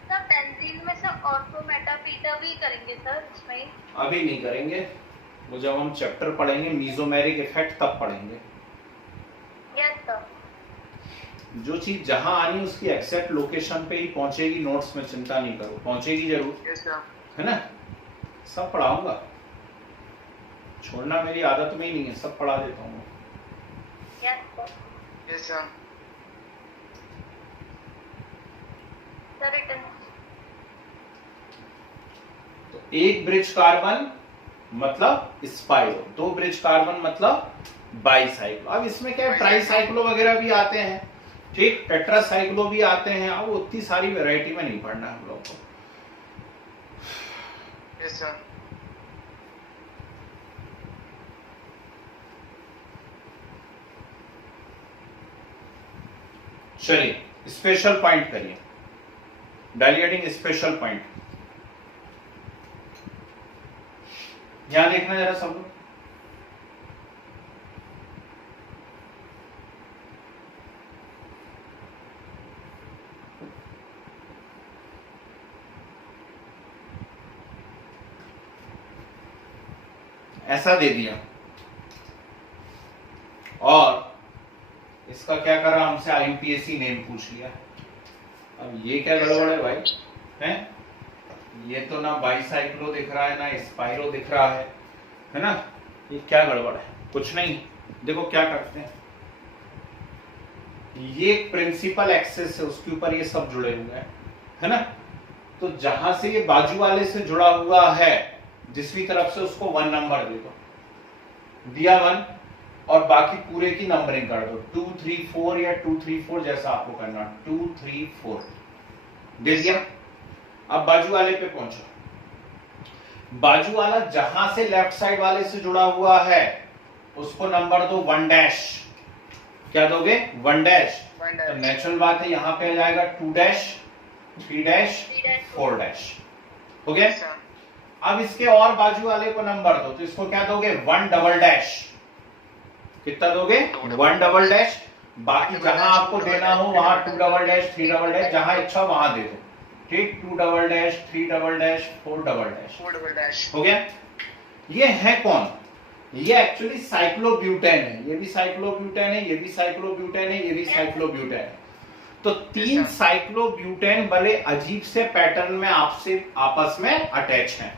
सर बेंजीन में सर ऑर्थो मेटा बीटा भी करेंगे सर इसमें? अभी नहीं करेंगे, वो जब हम चैप्टर पढ़ेंगे मीसोमेरिक इफेक्ट तब पढ़ेंगे। Yes sir. जो चीज जहां आनी उसकी एक्सेक्ट लोकेशन पे ही पहुंचेगी, नोट्स में चिंता नहीं करो, पहुंचेगी जरूर। Yes sir. है ना, सब पढ़ाऊंगा, छोड़ना मेरी आदत में ही नहीं है, सब पढ़ा देता हूँ। Yes sir. Yes sir. Sir return. तो एक ब्रिज कार्बन मतलब स्पाइरो, 2 ब्रिज कार्बन मतलब बाईसाइक्लो। अब इसमें क्या है, ट्राईसाइक्लो वगैरह भी आते हैं, ठीक, टेट्रासाइक्लो भी आते हैं। अब उतनी सारी वैरायटी में नहीं पढ़ना हम लोग को। Yes sir. चलिए स्पेशल पॉइंट करिए, डायलिएटिंग स्पेशल पॉइंट। यहां देखना जरा सब लोग। ऐसा दे दिया और इसका क्या करा, हमसे आईयूपीएसी नेम पूछ लिया। अब ये क्या गड़बड़ है भाई, हैं? ये तो ना बाईसाइक्लो दिख रहा है ना स्पाइरो दिख रहा है ना? ये क्या गड़बड़ है? कुछ नहीं, देखो क्या करते हैं, ये प्रिंसिपल एक्सेस है, उसके ऊपर ये सब जुड़े हुए हैं, है ना? तो जहां से ये बाजू वाले से जुड़ा हुआ है जिसकी तरफ से, उसको 1 नंबर दे दो, दिया 1, और बाकी पूरे की नंबरिंग कर दो 2 3 4 या 2 3 4 जैसा आपको करना, 2 3 4 दे दिया। अब बाजू वाले पे पहुंचो, बाजू वाला जहां से लेफ्ट साइड वाले से जुड़ा हुआ है उसको नंबर दो 1 डैश। क्या दोगे? 1 डैश। तो नेचुरल बात है, यहां पे आ जाएगा 2 डैश 3 डैश 4 डैश। हो गया? अब इसके और बाजू वाले को नंबर दो, तो इसको क्या दोगे? 1 डबल डैश। कितना दोगे? 1 डबल डैश। बाकी जहां आपको देना हो वहां 2 डबल डैश 3 डबल डैश, जहां इच्छा वहां दे दो, ठीक। 2 double dash 3 double dash 4 double dash. हो गया? ये है कौन? ये एक्चुअली साइक्लोब्यूटेन है। ये भी साइक्लोब्यूटेन है, ये भी साइक्लोब्यूटेन है, ये भी साइक्लोब्यूटेन है। तो 3 साइक्लोब्यूटेन बड़े अजीब से पैटर्न में आपसे आपस में अटैच हैं,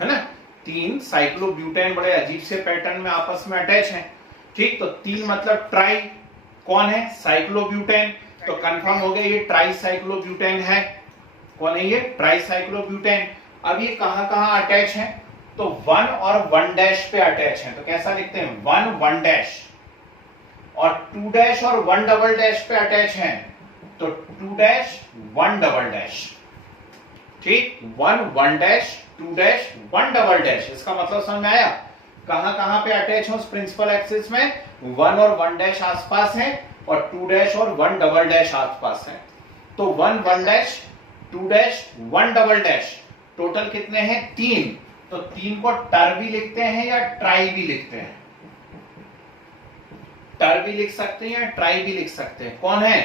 है ना? 3 साइक्लोब्यूटेन बड़े अजीब से पैटर्न में आपस में अटैच हैं, ठीक। तो 3 मतलब ट्राई, कौन है? साइक्लोब्यूटेन। तो कंफर्म हो गया ये ट्राई साइक्लोब्यूटेन है। कौन है ये? Try cyclobutane. अब ये कहां कहां अटैच है? तो 1 और 1 डैश पे अटैच है। तो कैसा लिखते हैं? 1 1 डैश, और 2 डैश और 1 डबल डैश पे अटैच है, तो 2 डैश 1 डबल डैश, ठीक। 1 1 डैश 2 डैश 1 डबल डैश। इसका मतलब समझ में आया? कहां कहां पे अटैच है उस प्रिंसिपल एक्सिस में? 1 और 1 डैश आसपास है, और 2 डैश और 1 डबल डैश आसपास है। तो 1 1 dash 2 dash 1 double dash, total कितने हैं? 3। तो 3 को टर भी लिखते हैं या ट्राई भी लिखते हैं? टर भी लिख सकते हैं या ट्राई भी लिख सकते हैं। कौन है?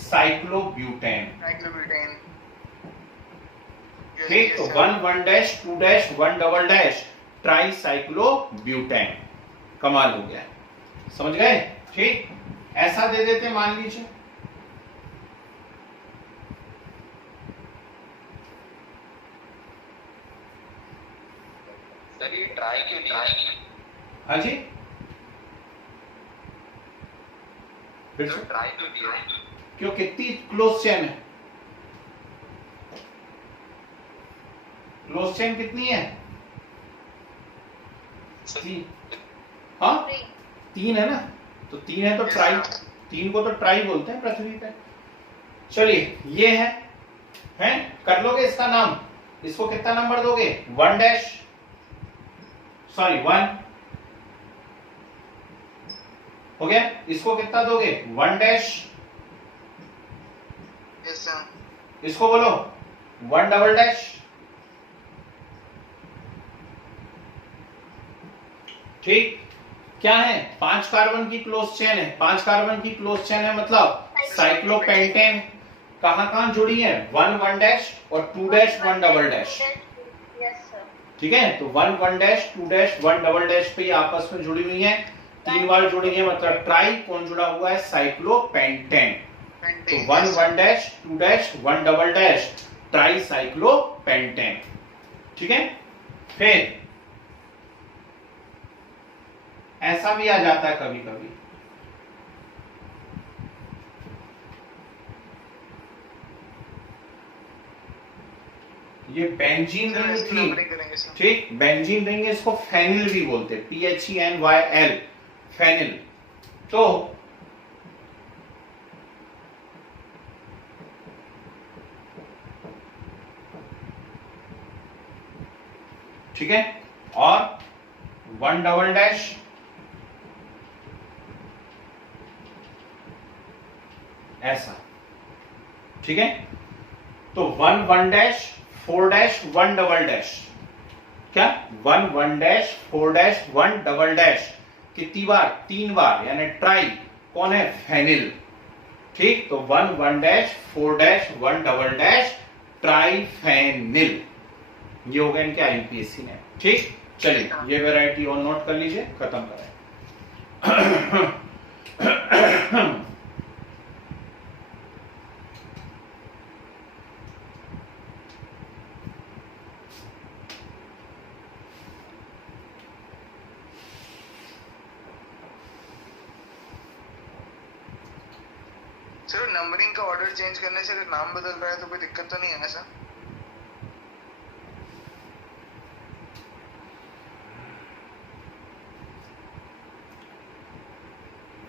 साइक्लोब्यूटेन। ठीक। तो 1 1 dash 2 dash 1 double dash, try cyclobutane. कमाल हो गया, समझ गए? ठीक। ऐसा दे देते मान लीजिए, सर ये ट्राई क्यों दिया? हाँ जी, फिर से ट्राई क्यों दिया? क्यों? कितनी क्लोज चेन है? क्लोज चेन कितनी है? 3। हाँ 3 है ना? तो 3 है तो ट्राई, 3 को तो ट्राई बोलते हैं पृथ्वी पे। चलिए ये है कर लोगे इसका नाम? इसको कितना नंबर दोगे? 1 डैश, सॉरी 1 हो गया। इसको कितना दोगे? 1 डैश। इसको बोलो 1 डबल डैश, ठीक। क्या है? 5 कार्बन की क्लोज चेन है। 5 कार्बन की क्लोज चेन है मतलब साइक्लोपेंटेन। कहां कहां जुड़ी है? 1 1 डैश और 2 डैश 1 डबल डैश, ठीक है। तो 1 1 डैश 2 डैश 1 डबल डैश पे आपस में जुड़ी हुई है, 3 बार जुड़ी है, मतलब ट्राई। कौन जुड़ा हुआ है? साइक्लोपेंटेन। तो 1 1 dash 2 dash 1 double dash, try cyclopentane, ठीक है। फिर ऐसा भी आ जाता है कभी कभी, ये बेंजीन सर रिंग ऐसे थी, नंबरिंग करेंगे सर। ठीक। बेंजीन रिंग इसको फेनिल भी बोलते, PHENYL, फेनिल। तो ठीक है, और 1 डबल डैश, ऐसा, ठीक है। तो 1 1 डैश 4 डैश 1 डबल डैश, क्या 1 1 डैश 4 डैश 1 डबल डैश, कितनी बार? 3 बार, यानी ट्राई। कौन है? फेनिल, ठीक। तो 1 1 dash 4 dash 1 double dash, triphenyl. ये हो गया इनके आईयूपीएससी में, ठीक। चलिए ये वैरायटी और नोट कर लीजिए, खत्म करें। सर नंबरिंग का ऑर्डर चेंज करने से अगर नाम बदल रहा है तो कोई दिक्कत तो नहीं है ना सर?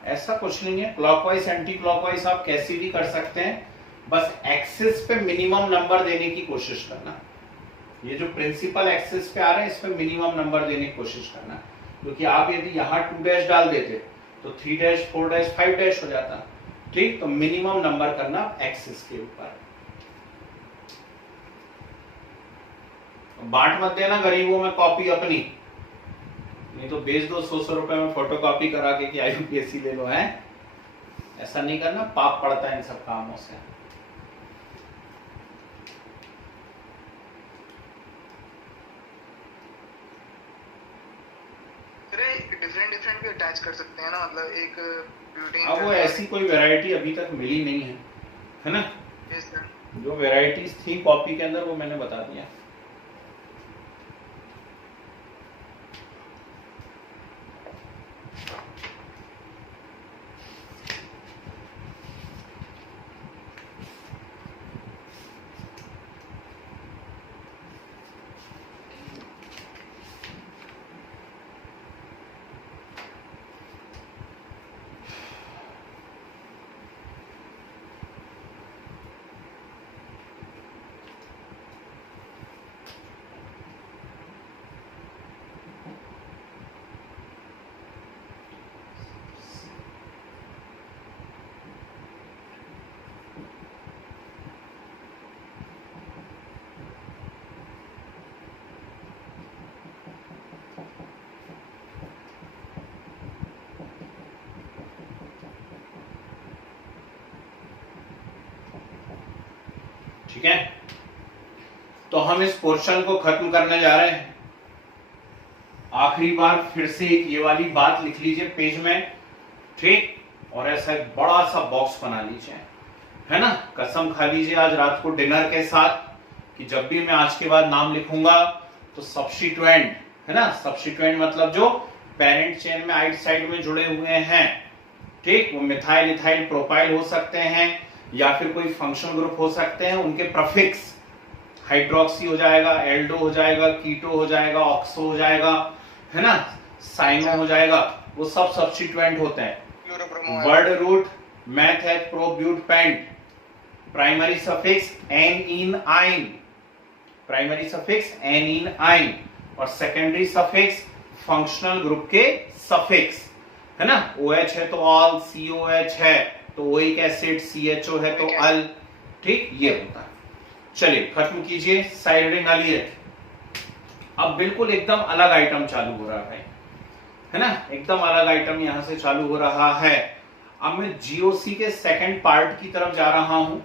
ऐसा कुछ नहीं है, क्लॉकवाइज एंटी क्लॉकवाइज आप कैसे भी कर सकते हैं, बस एक्सिस पे मिनिमम नंबर देने की कोशिश करना। ये जो प्रिंसिपल एक्सिस पे आ रहा है इस पे मिनिमम नंबर देने की कोशिश करना, क्योंकि आप यदि यहाँ 2 डैश डाल देते तो 3 डैश 4 डैश 5 डैश हो जाता, ठीक। तो मिनिमम नंबर करना एक्सिस के ऊपर। बांट मत देना गरीबों में कॉपी अपनी, नहीं तो बेच दो 100 रुपए में फोटो कॉपी करा के कि आईयूपीएससी ले लो, है। ऐसा नहीं करना, पाप पड़ता है इन सब कामों से। डिफरेंट डिफरेंट भी अटैच कर सकते हैं ना, मतलब एक ब्यूटी। अब वो ऐसी कोई वैरायटी अभी तक मिली नहीं है ना। Yes sir. जो वैरायटीज थी कॉपी के अंदर वो मैंने बता दिया। ठीक है, तो हम इस पोर्शन को खत्म करने जा रहे हैं। आखिरी बार फिर से एक ये वाली बात लिख लीजिए पेज में, ठीक। और ऐसा एक बड़ा सा बॉक्स बना लीजिए, है ना। कसम खा लीजिए आज रात को डिनर के साथ कि जब भी मैं आज के बाद नाम लिखूंगा तो सब्स्टिट्यूएंट, है ना। सब्स्टिट्यूएंट मतलब जो पेरेंट चेन में आइट साइड में जुड़े हुए हैं, ठीक। वो मिथाइल इथाइल प्रोपाइल हो सकते हैं या फिर कोई फंक्शनल ग्रुप हो सकते हैं। उनके प्रफिक्स हाइड्रोक्सी हो जाएगा, एल्डो हो जाएगा, कीटो हो जाएगा, ऑक्सो हो जाएगा, है ना, साइनो हो जाएगा, वो सब सब्स्टिट्यूएंट होते हैं। Word root meth prop but pent, primary suffix ane ene yne, primary suffix ane ene yne, और सेकेंडरी सफिक्स फंक्शनल ग्रुप के सफिक्स, है ना। OH है तो ऑल, COH है तो ओइक एसिड, CHO है तो अल, ठीक। ये होता है। चलिए खत्म कीजिए, साइड रीडिंग डालिए। अब बिल्कुल एकदम अलग आइटम चालू हो रहा है ना, एकदम अलग आइटम यहां से चालू हो रहा है। अब मैं जीओसी के सेकंड पार्ट की तरफ जा रहा हूं।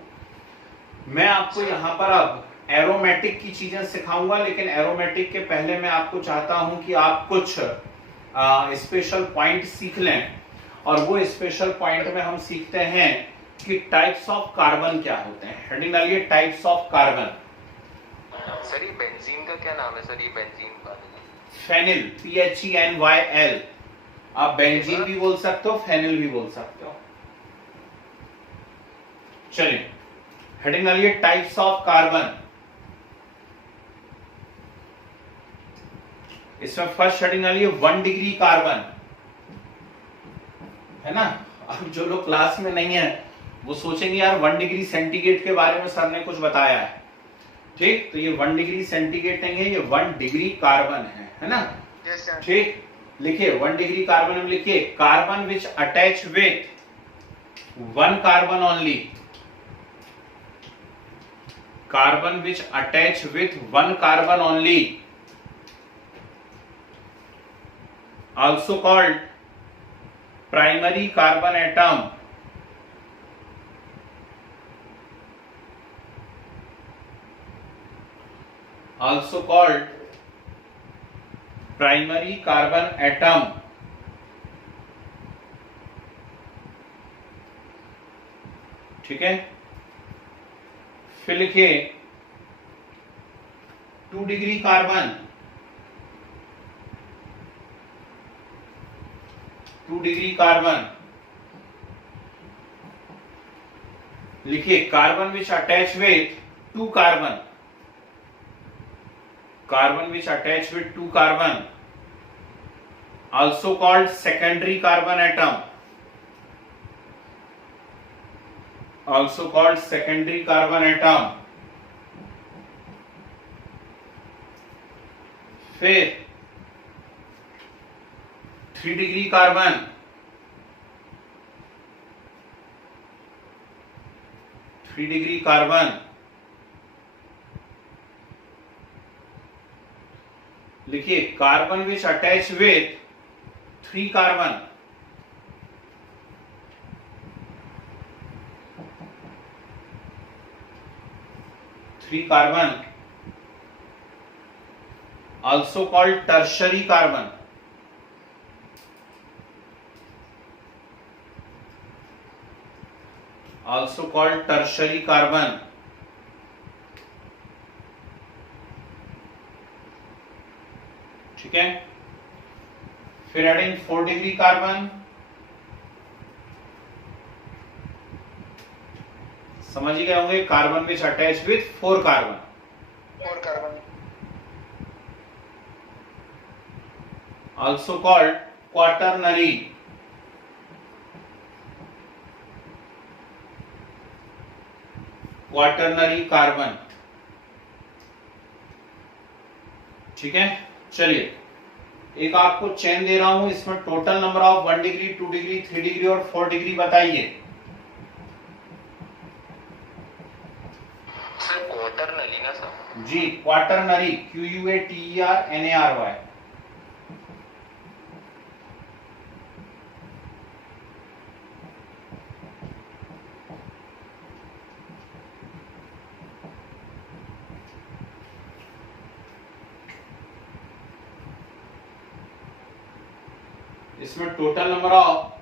मैं आपको यहां पर अब एरोमेटिक की चीजें सिखाऊंगा, लेकिन एरोमेटिक के पहले मैं आपको चाहता हूं कि आप कुछ स्पेशल पॉइंट सीख लें। और वो स्पेशल पॉइंट में हम सीखते हैं कि टाइप्स ऑफ कार्बन क्या होते हैं। हेडिंग डालिए, टाइप्स ऑफ कार्बन। सर ये बेंजीन का क्या नाम है सर? ये बेंजीन का फेनिल, PHENYL। आप बेंजीन भी बोल सकते हो, फेनिल भी बोल सकते हो। चलिए हेडिंग डालिए, टाइप्स ऑफ कार्बन। इसमें फर्स्ट हेडिंग डालिए 1 डिग्री कार्बन, है ना। अब जो लोग क्लास में नहीं है वो सोचेंगे यार 1 डिग्री सेंटीग्रेड के बारे में सर ने कुछ बताया है, ठीक। तो ये 1 डिग्री सेंटीग्रेड नहीं है, ये 1 डिग्री कार्बन है ना। Yes, sir. ठीक, लिखिए 1 डिग्री कार्बन में लिखिए carbon which attach with 1 carbon only, carbon which attach with 1 carbon only, also called primary carbon atom, also called primary carbon atom, ठीक है। फिर लिखिए 2 डिग्री कार्बन, 2 डिग्री कार्बन लिखिए carbon which attach with 2 carbon, carbon which attach with 2 carbon, also called secondary carbon atom, also called secondary carbon atom। फिर 3 डिग्री कार्बन, 3 डिग्री कार्बन लिखिए carbon which attach with 3 carbon, also called tertiary carbon, also called tertiary carbon, ठीक है। फिर एडिंग 4 डिग्री कार्बन, समझ ही गए होंगे carbon which attach with 4 carbon, 4 carbon. also called quaternary, quaternary carbon, ठीक है। चलिए एक आपको चेन दे रहा हूं, इसमें total number of 1 degree 2 degree 3 degree और 4 डिग्री बताइए। सर क्वार्टरनली ना सर? जी क्वाटरनरी, QUATERNARY। इसमें total number of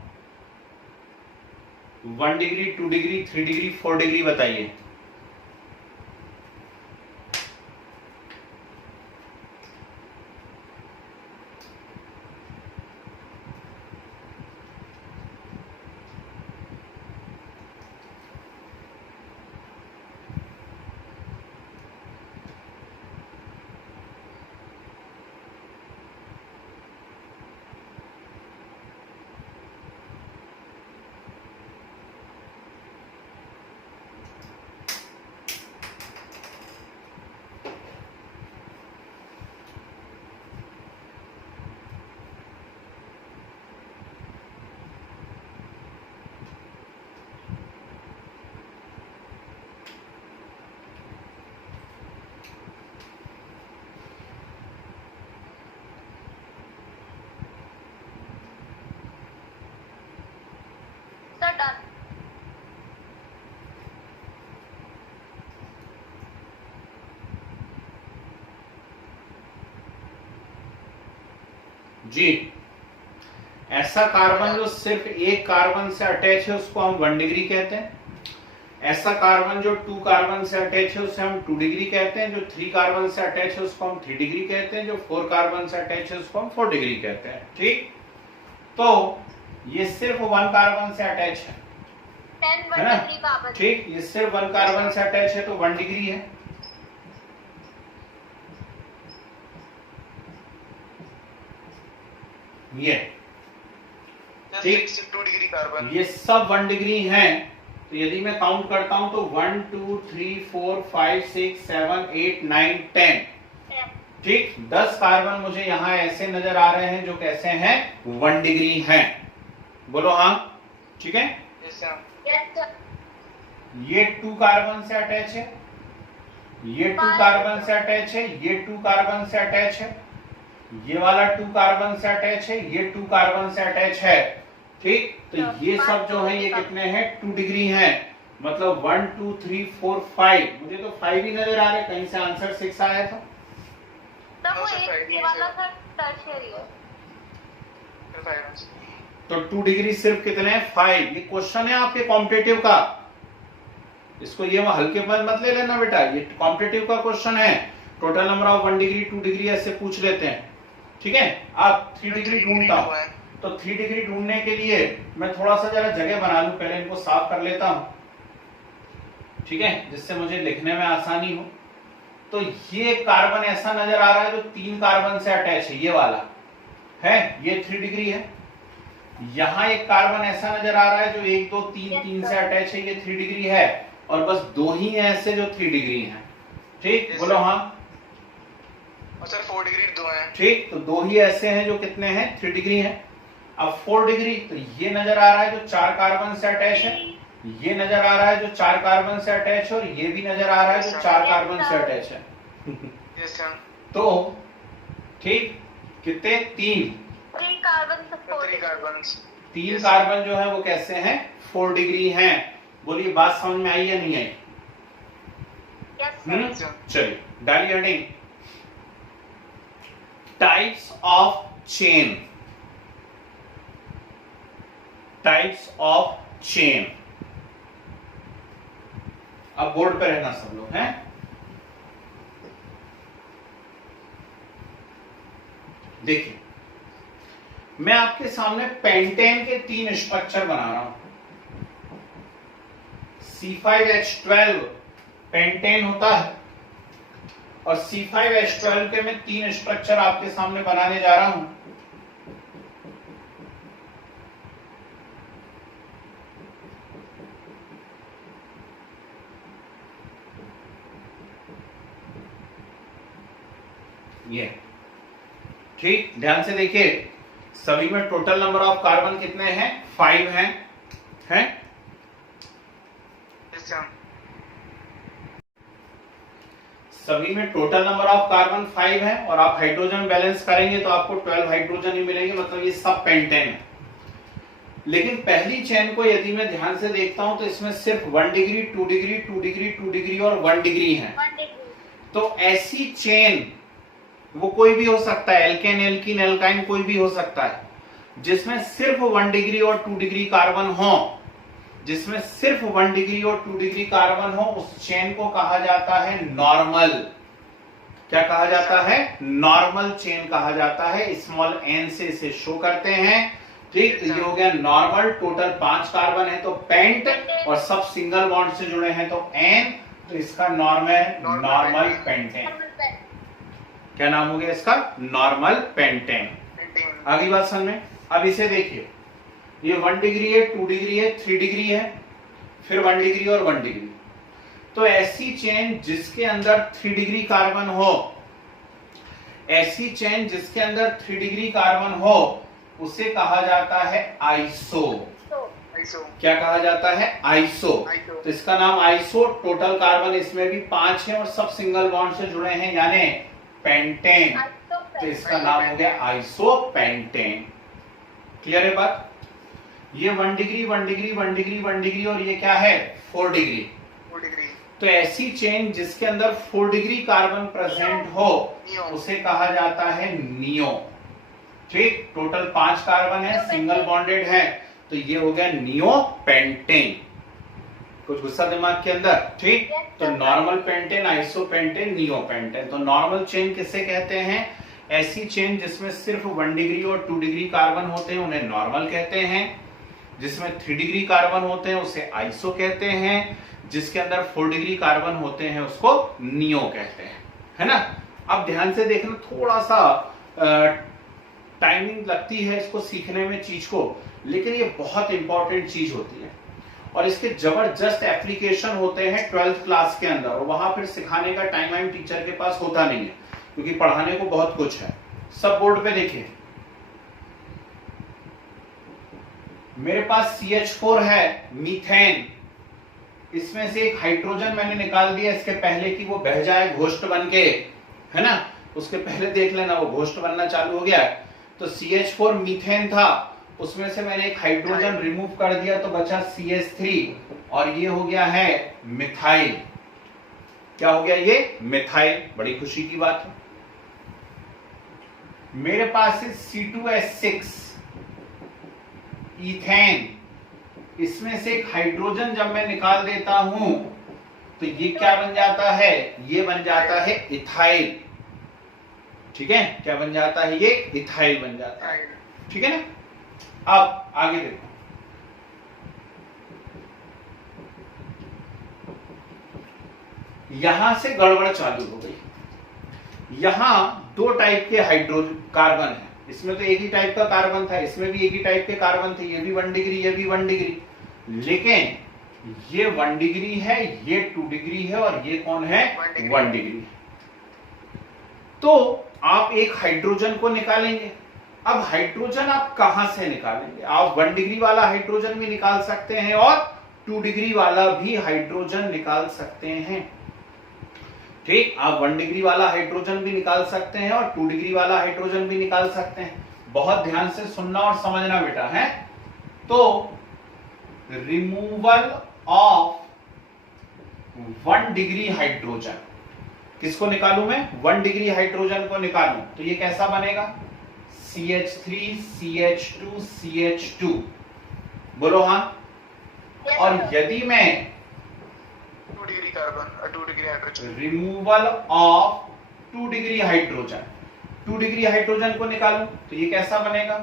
1 degree 2 degree 3 degree 4 degree बताइए। Sir done. जी ऐसा कार्बन जो सिर्फ एक कार्बन से अटैच है उसको हम 1 डिग्री कहते हैं। ऐसा कार्बन जो 2 कार्बन से अटैच है उसे हम 2 डिग्री कहते हैं। जो 3 कार्बन से अटैच है उसको हम 3 डिग्री कहते हैं। जो 4 कार्बन से अटैच है उसको हम 4 डिग्री कहते हैं। ठीक, तो ये सिर्फ 1 कार्बन से अटैच है 10 है ना? 1 डिग्री कार्बन। ठीक, ये सिर्फ 1 कार्बन से अटैच है तो 1 डिग्री है। ये ठीक, 2 डिग्री कार्बन, ये सब 1 डिग्री हैं। तो यदि मैं काउंट करता हूं तो 1 2 3 4 5 6 7 8 9 10, ठीक, 10 कार्बन मुझे यहां ऐसे नजर आ रहे हैं जो कैसे हैं, 1 डिग्री हैं। बोलो हाँ, ठीक है। yes sir, यस सर, ये 2 कार्बन से अटैच है, ये 2 कार्बन से अटैच है, ये 2 कार्बन से अटैच है, ये वाला 2 कार्बन से अटैच है, ये 2 कार्बन से अटैच है, ठीक। तो ये सब जो है ये कितने हैं, 2 डिग्री हैं। मतलब 1 2 3 4 5, मुझे तो 5 ही नजर आ रहे, कहीं से आंसर 6 आया था। तब No, वो sir, एक ये वाला सर टर्शियरी है। तो 2 डिग्री सिर्फ कितने हैं, 5। ये क्वेश्चन है आपके कॉम्पिटिटिव का, इसको ये हल्के में मत ले लेना बेटा, ये कॉम्पिटिटिव का क्वेश्चन है। Total number of 1 degree 2 degree ऐसे पूछ लेते हैं, ठीक है। आप 3 डिग्री ढूंढता हूं, तो 3 डिग्री ढूंढने के लिए मैं थोड़ा सा जरा जगह बना लूं, पहले इनको साफ कर लेता हूं, ठीक है, जिससे मुझे लिखने में आसानी हो। तो ये कार्बन ऐसा नजर आ रहा है जो 3 कार्बन से अटैच है, ये वाला है, ये 3 डिग्री है। यहां एक कार्बन ऐसा नजर आ रहा है जो 1 2 3 3 से अटैच है, ये 3 डिग्री है। और बस 2 ही हैं ऐसे जो 3 डिग्री हैं, ठीक। Yes, बोलो sir. हाँ, और सर 4 डिग्री 2 हैं, ठीक। तो 2 ही ऐसे हैं जो कितने हैं, 3 डिग्री हैं। अब 4 डिग्री, तो ये नजर आ रहा है जो 4 कार्बन से अटैच है, ये नजर आ रहा है जो 4 कार्बन से अटैच है, और ये भी नजर आ रहा है जो 4 कार्बन से अटैच है। yes sir, तो ठीक, कितने, 3 कार्बन तो सपोर्ट 3 कार्बन, 3 कार्बन जो है वो कैसे हैं, 4 डिग्री हैं। बोलिए बात समझ में आई या नहीं आई? यस सर, चलिए डालिए heading, types of chain, types of chain. अब बोर्ड पे रहना सब लोग हैं। देखिए, मैं आपके सामने पेंटेन के 3 स्ट्रक्चर बना रहा हूं। C5H12 पेंटेन होता है, और C5H12 के मैं 3 स्ट्रक्चर आपके सामने बनाने जा रहा हूं। ये ठीक, ध्यान से देखिए, सभी में टोटल नंबर ऑफ कार्बन कितने हैं, 5 हैं, हैं? yes sir, सभी में टोटल नंबर ऑफ कार्बन 5 है, और आप हाइड्रोजन बैलेंस करेंगे तो आपको 12 हाइड्रोजन ही मिलेंगे, मतलब ये सब पेंटेन है। लेकिन पहली चेन को यदि मैं ध्यान से देखता हूं तो इसमें सिर्फ 1 डिग्री 2 डिग्री 2 डिग्री 2 डिग्री और 1 डिग्री है। 1 डिग्री, तो ऐसी चेन, वो कोई भी हो सकता है, एल्केन एल्कीन एल्काइन कोई भी हो सकता है, जिसमें सिर्फ 1 डिग्री और 2 डिग्री कार्बन हो, जिसमें सिर्फ 1 डिग्री और 2 डिग्री कार्बन हो, उस चेन को कहा जाता है नॉर्मल। क्या कहा जाता है, नॉर्मल चेन कहा जाता है। स्मॉल एन से इसे शो करते हैं, ठीक। ये हो गया नॉर्मल। टोटल 5 कार्बन है तो पेंट, और सब सिंगल बॉन्ड से जुड़े हैं तो एन, तो इसका नॉर्मल पेंटेन। क्या नाम हो गया इसका, नॉर्मल पेंटेन। आगे बात समझ में। अब इसे देखिए, ये 1 डिग्री है, 2 डिग्री है, 3 डिग्री है, फिर 1 डिग्री और 1 डिग्री। तो ऐसी चेन जिसके अंदर 3 डिग्री कार्बन हो, ऐसी चेन जिसके अंदर 3 डिग्री कार्बन हो, उसे कहा जाता है आइसो। क्या कहा जाता है, आइसो। तो इसका नाम आइसो। टोटल कार्बन इसमें भी 5 है और सब सिंगल बॉन्ड से जुड़े हैं, यानी पेंटेन। तो इसका नाम हो गया आइसोपेंटेन। क्लियर है बात? ये 1 डिग्री 1 डिग्री 1 डिग्री 1 डिग्री, और ये क्या है, 4 डिग्री। तो ऐसी चेन जिसके अंदर 4 डिग्री कार्बन प्रेजेंट हो, उसे कहा जाता है नियो। ठीक, टोटल 5 कार्बन है, सिंगल बॉन्डेड है, तो ये हो गया नियो पेंटेन। कुछ गुस्सा दिमाग के अंदर, ठीक। तो normal pentane, isopentane, neo pentane. तो नॉर्मल चेन किसे कहते हैं, ऐसी चेन जिसमें सिर्फ 1 डिग्री और 2 डिग्री कार्बन होते हैं उन्हें नॉर्मल कहते हैं। जिसमें 3 डिग्री कार्बन होते हैं उसे आइसो कहते हैं। जिसके अंदर 4 डिग्री कार्बन होते हैं उसको नियो कहते हैं, है ना। अब ध्यान से देखना, थोड़ा सा टाइमिंग लगती है इसको सीखने में चीज को, लेकिन ये बहुत इंपॉर्टेंट चीज होती है और इसके जबरदस्त एप्लीकेशन होते हैं 12th क्लास के अंदर, और वहां फिर सिखाने का टाइम टीचर के पास होता नहीं है क्योंकि पढ़ाने को बहुत कुछ है। सब बोर्ड पे देखिए, मेरे पास CH4 है, मीथेन, इसमें से एक हाइड्रोजन मैंने निकाल दिया इसके पहले कि वो बह जाए घोष्ट बन के, है ना, उसके पहले देख लेना वो घोष्ट बनना चालू हो गया। तो CH4 मीथेन था, उसमें से मैंने एक हाइड्रोजन रिमूव कर दिया तो बचा CH3 और ये हो गया है मिथाइल। क्या हो गया ये? मिथाइल। बड़ी खुशी की बात है। मेरे पास है C2H6 इथेन, इसमें से एक हाइड्रोजन जब मैं निकाल देता हूं तो ये क्या बन जाता है? ये बन जाता है इथाइल। ठीक है, क्या बन जाता है? ये इथाइल बन जाता है। ठीक है ना। अब आगे देखो, यहां से गड़बड़ चालू हो गई। यहां दो टाइप के हाइड्रोजन कार्बन है, इसमें तो एक ही टाइप का कार्बन था, इसमें भी एक ही टाइप के कार्बन थे, ये भी 1 डिग्री ये भी 1 डिग्री, लेकिन ये 1 डिग्री है, ये 2 डिग्री है और ये कौन है? 1 डिग्री। तो आप एक हाइड्रोजन को निकालेंगे। अब हाइड्रोजन आप कहां से निकालेंगे? आप 1 डिग्री वाला हाइड्रोजन भी निकाल सकते हैं और 2 डिग्री वाला भी हाइड्रोजन निकाल सकते हैं। ठीक, आप 1 डिग्री वाला हाइड्रोजन भी निकाल सकते हैं और 2 डिग्री वाला हाइड्रोजन भी निकाल सकते हैं। बहुत ध्यान से सुनना और समझना बेटा है। तो रिमूवल ऑफ 1 डिग्री हाइड्रोजन, किसको निकालूं मैं? 1 डिग्री हाइड्रोजन को निकालूं तो ये कैसा बनेगा? CH3 CH2 CH2, बोलो हाँ। और यदि मैं 2 degree carbon 2 degree hydrogen, removal of 2 degree hydrogen, 2 degree hydrogen को निकालूं तो ये कैसा बनेगा?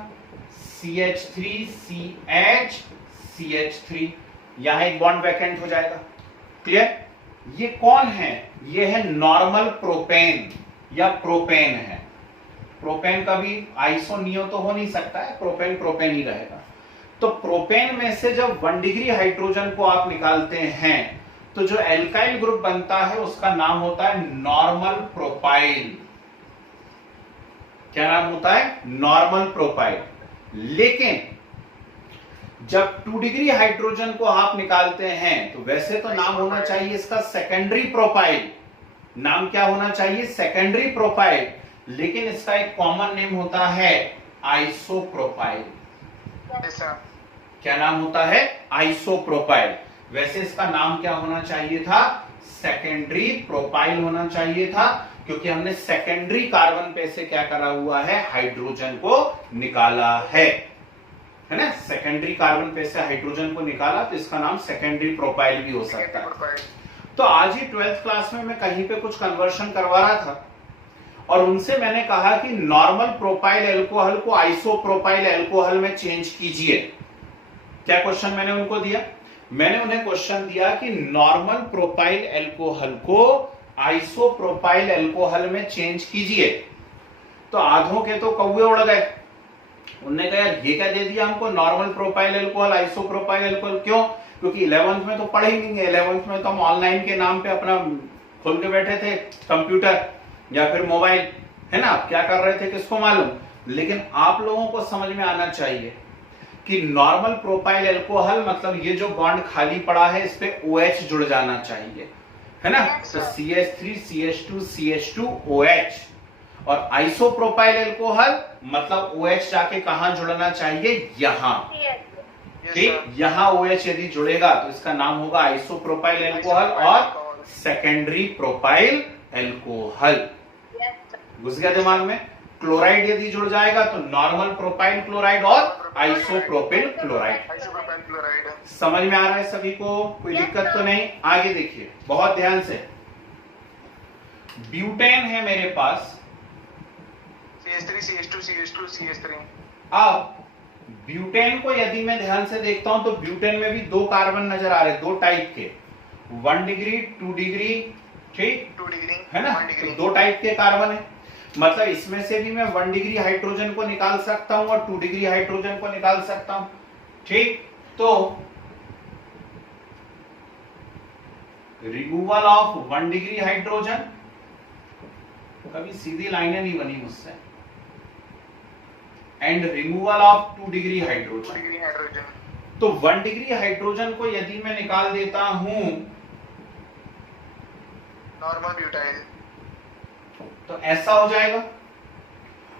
CH3 CH CH3, यहां एक बॉन्ड वैकेंट हो जाएगा। क्लियर? ये कौन है? ये है नॉर्मल प्रोपेन या प्रोपेन है। प्रोपेन का भी आइसो नियो तो हो नहीं सकता है, प्रोपेन प्रोपेन ही रहेगा। तो प्रोपेन में से जब 1 डिग्री हाइड्रोजन को आप निकालते हैं तो जो एल्काइल ग्रुप बनता है उसका नाम होता है नॉर्मल प्रोपाइल। क्या नाम होता है? Normal propyl. लेकिन जब 2 डिग्री हाइड्रोजन को आप निकालते हैं तो वैसे तो नाम होना चाहिए इसका सेकेंडरी प्रोपाइल। नाम क्या होना चाहिए? Secondary propyl. लेकिन इसका एक कॉमन नेम होता है आइसोप्रोपाइल। क्या नाम होता है? आइसोप्रोपाइल। वैसे इसका नाम क्या होना चाहिए था? सेकेंडरी प्रोपाइल होना चाहिए था, क्योंकि हमने सेकेंडरी कार्बन पे से क्या करा हुआ है? हाइड्रोजन को निकाला है ना। सेकेंडरी कार्बन पे से हाइड्रोजन को निकाला तो इसका नाम सेकेंडरी प्रोपाइल भी हो सकता है। तो आज ही 12th क्लास में मैं कहीं पे कुछ कन्वर्शन करवा रहा था और उनसे मैंने कहा कि नॉर्मल प्रोपाइल एल्कोहल को आइसोप्रोपाइल एल्कोहल में चेंज कीजिए। क्या क्वेश्चन मैंने उनको दिया? मैंने उन्हें क्वेश्चन दिया कि नॉर्मल प्रोपाइल एल्कोहल को आइसोप्रोपाइल एल्कोहल में चेंज कीजिए। तो आधों के तो कौवे उड़ गए। उन्होंने कहा यार ये क्या दे दिया हमको, normal propyl alcohol isopropyl alcohol? क्यों? क्योंकि 11th में तो पढ़े ही नहीं है। 11th में तो हम ऑनलाइन के नाम पे अपना खोल के बैठे थे, कंप्यूटर या फिर मोबाइल, है ना। आप क्या कर रहे थे किसको मालूम। लेकिन आप लोगों को समझ में आना चाहिए कि नॉर्मल प्रोपाइल एल्कोहल मतलब ये जो बॉन्ड खाली पड़ा है इस पे OH जुड़ जाना चाहिए, है ना। तो CH3 CH2 CH2 OH। और आइसोप्रोपाइल एल्कोहल मतलब OH जाके कहां जुड़ना चाहिए? यहां। ठीक, यहां OH यदि जुड़ेगा तो इसका नाम होगा आइसोप्रोपाइल एल्कोहल और सेकेंडरी प्रोपाइल एल्कोहल। घुस गया दिमाग में? क्लोराइड यदि जुड़ जाएगा तो नॉर्मल प्रोपाइल क्लोराइड और आइसोप्रोपिल क्लोराइड। समझ में आ रहा है सभी को? कोई दिक्कत तो नहीं? आगे देखिए बहुत ध्यान से। ब्यूटेन है मेरे पास, CH3 CH2 CH2 CH3। अब ब्यूटेन को यदि मैं ध्यान से देखता हूं तो ब्यूटेन में भी 2 कार्बन नजर आ रहे हैं, 2 टाइप के, 1 डिग्री 2 डिग्री, ठीक 2 डिग्री है ना। 1 डिग्री। तो 2 टाइप के कार्बन है। मतलब इसमें से भी मैं 1 डिग्री हाइड्रोजन को निकाल सकता हूं और 2 डिग्री हाइड्रोजन को निकाल सकता हूं। ठीक, तो रिमूवल ऑफ 1 डिग्री हाइड्रोजन, कभी सीधी लाइनें नहीं बनी मुझसे, and removal of 2 degree hydrogen. तो 1 डिग्री हाइड्रोजन को यदि मैं निकाल देता हूं नॉर्मल ब्यूटाइल, तो ऐसा हो जाएगा,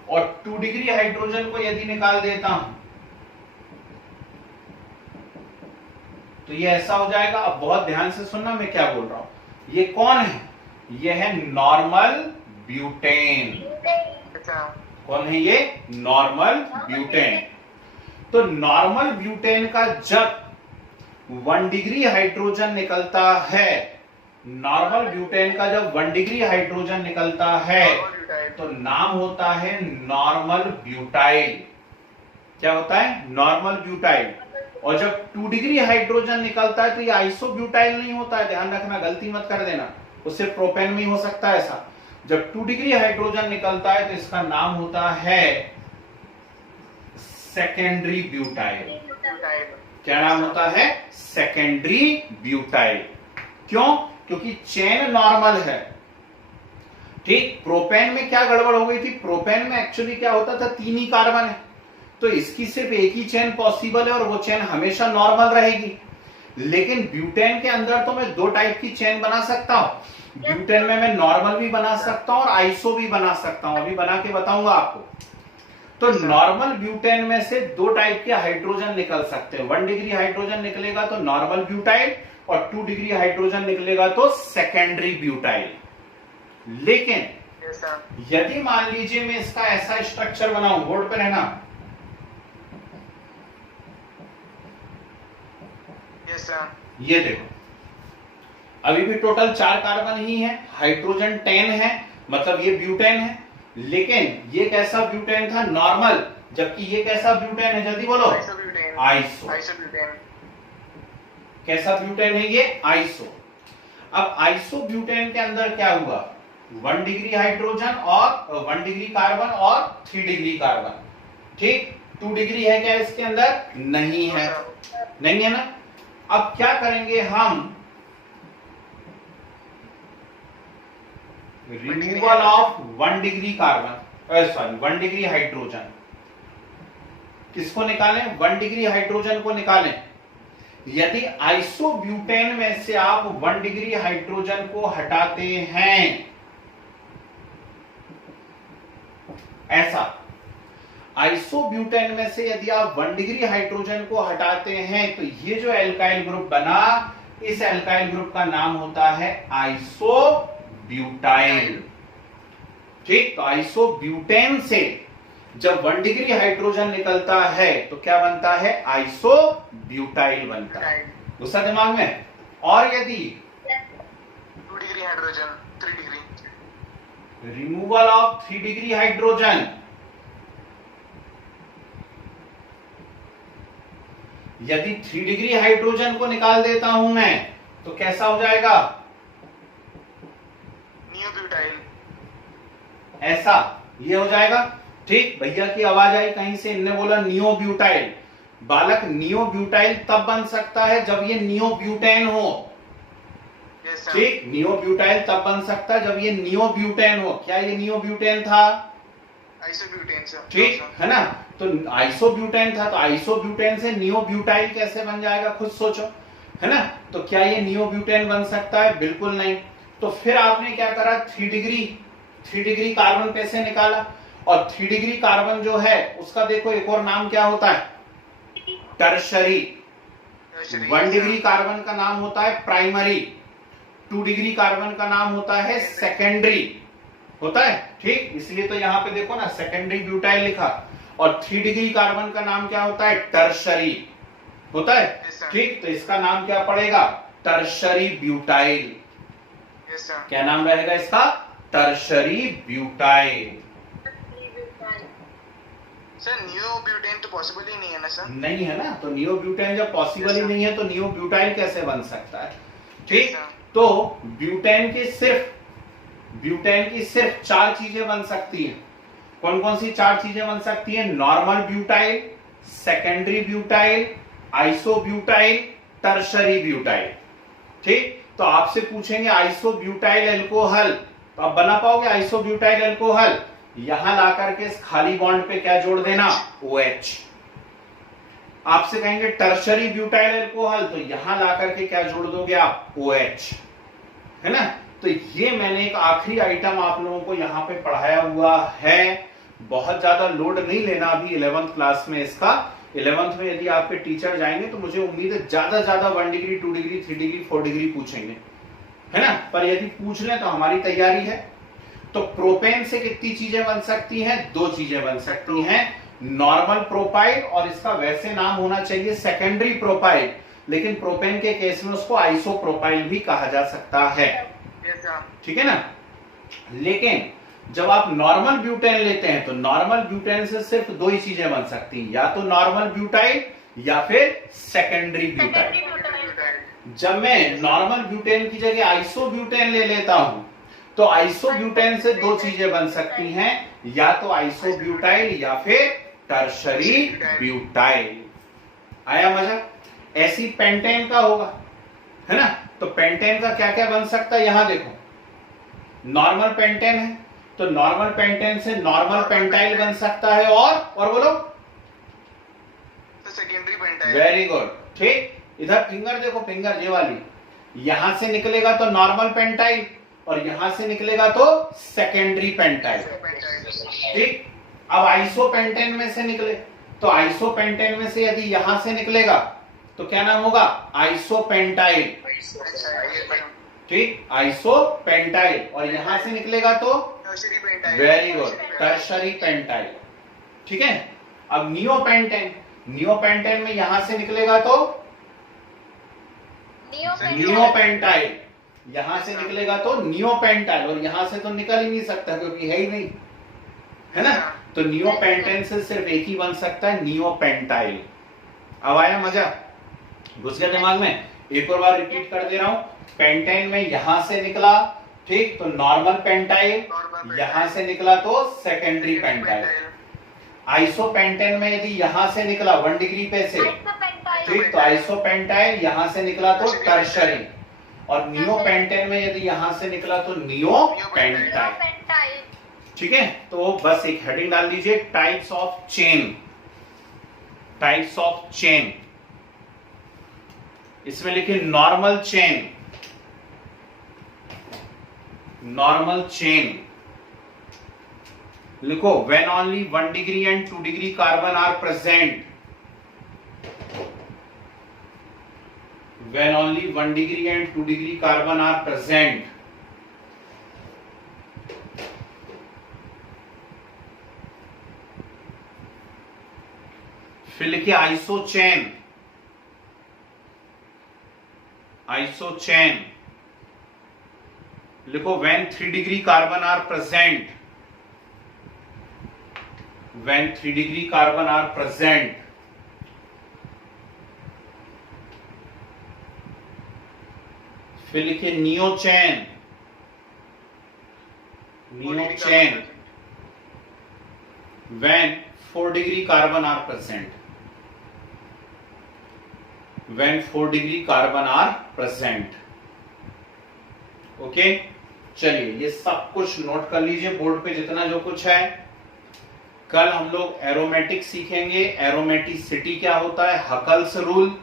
और 2 डिग्री हाइड्रोजन को यदि निकाल देता हूं तो ये ऐसा हो जाएगा। अब बहुत ध्यान से सुनना मैं क्या बोल रहा हूं। ये कौन है? ये है नॉर्मल ब्यूटेन। अच्छा, कौन है ये? Normal butane. तो नॉर्मल ब्यूटेन का जब 1 डिग्री हाइड्रोजन निकलता है, नॉर्मल ब्यूटेन का जब 1 डिग्री हाइड्रोजन निकलता है तो नाम होता है नॉर्मल ब्यूटाइल। क्या होता है? Normal butyl. और जब 2 डिग्री हाइड्रोजन निकलता है तो ये आइसोब्यूटाइल नहीं होता है, ध्यान रखना, गलती मत कर देना, उससे प्रोपेन में ही हो सकता है ऐसा। जब 2 डिग्री हाइड्रोजन निकलता है तो इसका नाम होता है सेकेंडरी ब्यूटाइल। क्या नाम होता है? Secondary butyl. क्यों? क्योंकि चेन नॉर्मल है। ठीक, प्रोपेन में क्या गड़बड़ हो गई थी? प्रोपेन में एक्चुअली क्या होता था, 3 ही कार्बन है, तो इसकी सिर्फ एक ही चेन पॉसिबल है और वो चेन हमेशा नॉर्मल रहेगी। लेकिन ब्यूटेन के अंदर तो मैं 2 टाइप की चेन बना सकता हूं। ब्यूटेन में मैं नॉर्मल भी बना सकता हूं और आइसो भी बना सकता हूं, अभी बना के बताऊंगा आपको। तो नॉर्मल ब्यूटेन में से 2 टाइप के हाइड्रोजन निकल सकते हैं। 1 डिग्री हाइड्रोजन निकलेगा तो नॉर्मल ब्यूटाइल, और 2 डिग्री हाइड्रोजन निकलेगा तो सेकेंडरी ब्यूटाइल। लेकिन यदि मान लीजिए मैं इसका ऐसा स्ट्रक्चर बनाऊं, बोर्ड पे रहना, ये देखो, अभी भी टोटल 4 कार्बन ही है, हाइड्रोजन 10 है, मतलब ये ब्यूटेन है। लेकिन ये कैसा ब्यूटेन था? नॉर्मल। जबकि ये कैसा ब्यूटेन है? जल्दी बोलो। आइसो। कैसा ब्यूटेन है ये? आइसो। अब आइसो ब्यूटेन के अंदर क्या हुआ? 1 डिग्री हाइड्रोजन और 1 डिग्री कार्बन और 3 डिग्री कार्बन। ठीक, 2 डिग्री है क्या इसके अंदर? नहीं है, नहीं है ना। अब क्या करेंगे हम? Removal of 1 degree carbon, sorry 1 degree hydrogen. किसको निकालें? 1 डिग्री हाइड्रोजन को निकालें। यदि आइसोब्यूटेन में से आप 1 डिग्री हाइड्रोजन को हटाते हैं, ऐसा, आइसोब्यूटेन में से यदि आप 1 डिग्री हाइड्रोजन को हटाते हैं तो ये जो एल्काइल ग्रुप बना, इस एल्काइल ग्रुप का नाम होता है आइसोब्यूटाइल। ठीक, तो आइसोब्यूटेन से जब 1 डिग्री हाइड्रोजन निकलता है तो क्या बनता है? आइसोब्यूटाइल बनता है। दूसरा दिमाग में। और यदि 2 degree hydrogen 3 degree, removal of 3 degree hydrogen, यदि 3 डिग्री हाइड्रोजन को निकाल देता हूं मैं तो कैसा हो जाएगा? नियोब्यूटाइल। ऐसा, ये हो जाएगा। ठीक, भैया की आवाज आई कहीं से, इनने बोला नियोब्यूटाइल। बालक, नियोब्यूटाइल तब बन सकता है जब ये नियोब्यूटेन हो। ठीक, नियोब्यूटाइल तब बन सकता है जब ये नियोब्यूटेन हो। क्या ये नियोब्यूटेन था? आइसोब्यूटेन से। ठीक है ना, तो आइसोब्यूटेन था, तो आइसोब्यूटेन से नियोब्यूटाइल कैसे बन जाएगा? खुद सोचो, है ना। तो क्या ये नियोब्यूटेन बन सकता है? बिल्कुल नहीं। तो फिर आपने क्या करा? 3 डिग्री कार्बन पे से निकाला, और 3 डिग्री कार्बन जो है उसका देखो एक और नाम क्या होता है? टर्शरी। 1 डिग्री कार्बन का नाम होता है प्राइमरी, 2 डिग्री कार्बन का नाम होता है सेकेंडरी, होता है। ठीक, इसलिए तो यहां पे देखो ना, सेकेंडरी ब्यूटाइल लिखा। और 3 डिग्री कार्बन का नाम क्या होता है? टर्शरी, होता है। ठीक, तो इसका नाम क्या पड़ेगा? Tertiary butyl. क्या नाम रहेगा इसका? Tertiary butyl. सर नियोब्यूटेन तो पॉसिबल ही नहीं है ना सर? नहीं है ना, तो नियोब्यूटेन जब पॉसिबल ही नहीं है तो नियोब्यूटाइल कैसे बन सकता है? ठीक, तो ब्यूटेन के सिर्फ ब्यूटेन की सिर्फ 4 चीजें बन सकती हैं। कौन कौन सी 4 चीजें बन सकती हैं? Normal butyl, secondary butyl, isobutyl, tertiary butyl. ठीक, तो आपसे पूछेंगे आइसोब्यूटाइल अल्कोहल, तो आप बना पाओगे आइसोब्यूटाइल अल्कोहल? यहां लाकर के इस खाली बॉन्ड पे क्या जोड़ देना? OH। आपसे कहेंगे टर्शरी ब्यूटाइल अल्कोहल, तो यहां लाकर के क्या जोड़ दोगे आप? OH, है ना। तो ये मैंने एक आखिरी आइटम आप लोगों को यहां पे पढ़ाया हुआ है। बहुत ज्यादा लोड नहीं लेना अभी 11th क्लास में इसका। 11th में यदि आपके टीचर जाएंगे तो मुझे उम्मीद है ज्यादा 1 डिग्री, 2 डिग्री, 3 डिग्री, 4 डिग्री पूछेंगे, है ना। पर यदि पूछ लें तो हमारी तैयारी है। तो प्रोपेन से कितनी चीजें बन सकती हैं? 2 चीजें बन सकती हैं, नॉर्मल प्रोपाइल और इसका वैसे नाम होना चाहिए सेकेंडरी प्रोपाइल, लेकिन प्रोपेन के केस में उसको आइसोप्रोपाइल भी कहा जा सकता है, ठीक है ना। लेकिन जब आप नॉर्मल ब्यूटेन लेते हैं तो नॉर्मल ब्यूटेन से सिर्फ 2 ही चीजें बन सकती हैं, या तो नॉर्मल ब्यूटाइल या फिर सेकेंडरी ब्यूटाइल। जब मैं नॉर्मल ब्यूटेन की जगह आइसोब्यूटेन ले लेता हूं तो आइसोब्यूटेन से 2 चीजें बन सकती हैं, या तो आइसोब्यूटाइल या फिर टर्शरी ब्यूटाइल। आया मजा? ऐसी पेंटेन का होगा, है ना। तो पेंटेन का क्या क्या बन सकता है? यहां देखो, नॉर्मल पेंटेन है तो नॉर्मल पेंटेन से नॉर्मल पेंटाइल बन सकता है, और बोलो सेकेंडरी पेंटाइल। वेरी गुड, ठीक। इधर फिंगर देखो, फिंगर ये वाली, यहां से निकलेगा तो नॉर्मल पेंटाइल और यहां से निकलेगा तो सेकेंडरी पेंटाइल, ठीक। अब आइसोपेंटेन में से निकले तो आइसोपेंटेन में से यदि यहां से निकलेगा तो क्या नाम होगा? आइसोपेंटाइल, ठीक, आइसोपेंटाइल। और यहां से निकलेगा तो वेरी गुड, टर्शरी पेंटाइल, ठीक है। अब नियोपेंटेन, नियोपेंटेन में यहां से निकलेगा तो नियोपेंटाइल, यहां से निकलेगा तो नियोपेंटाइल, और यहां से तो निकल ही नहीं सकता क्योंकि है ही नहीं, है ना। तो नियोपेंटेन से सिर्फ एक ही बन सकता है, नियोपेंटाइल। अब आया मजा? घुस गया दिमाग में? एक और बार रिपीट कर दे रहा हूं। पेंटेन में यहां से निकला, ठीक, तो नॉर्मल पेंटाइल, यहां से निकला तो सेकेंडरी पेंटाइल। आइसोपेंटेन में यदि यहां से निकला 1 डिग्री पे से, ठीक, तो आइसोपेंटाइल, यहां से निकला तो टर्शरी। और नियोपेंटेन में यदि यहां से निकला तो नियोपेंटाइल, ठीक है। तो बस एक हेडिंग डाल दीजिए, types of chain, types of chain. इसमें लिखिए नॉर्मल चेन, नॉर्मल चेन लिखो, when only 1 degree and 2 degree carbon are present, when only 1 degree and 2 degree carbon are present, फिर लिखिए आइसोचेन, आइसोचेन लिखो, when 3 degree carbon are present, when 3 degree carbon are present, फिर लिखिए नियोचेन, नियोचेन when 4 degree carbon are present, when 4 degree carbon are present, okay. चलिए ये सब कुछ नोट कर लीजिए बोर्ड पे, जितना जो कुछ है। कल हम लोग एरोमेटिक सीखेंगे, एरोमेटिसिटी क्या होता है, Huckel's rule,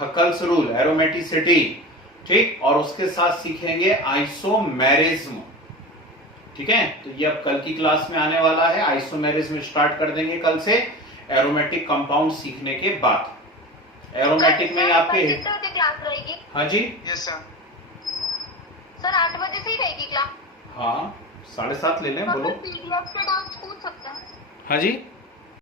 Huckel's rule, aromaticity, ठीक। और उसके साथ सीखेंगे आइसोमेरिज्म, ठीक है। तो ये अब कल की क्लास में आने वाला है, आइसोमेरिज्म स्टार्ट कर देंगे कल से, एरोमेटिक कंपाउंड सीखने के बाद। एरोमेटिक में आपके क्लास रहेगी? हाँ जी, यस सर। सर 8 बजे से ही रहेगी क्लास? हाँ 7:30 ले लें, बोलो। पीडीएफ से डाउट्स पूछ सकते हैं? हाँ जी।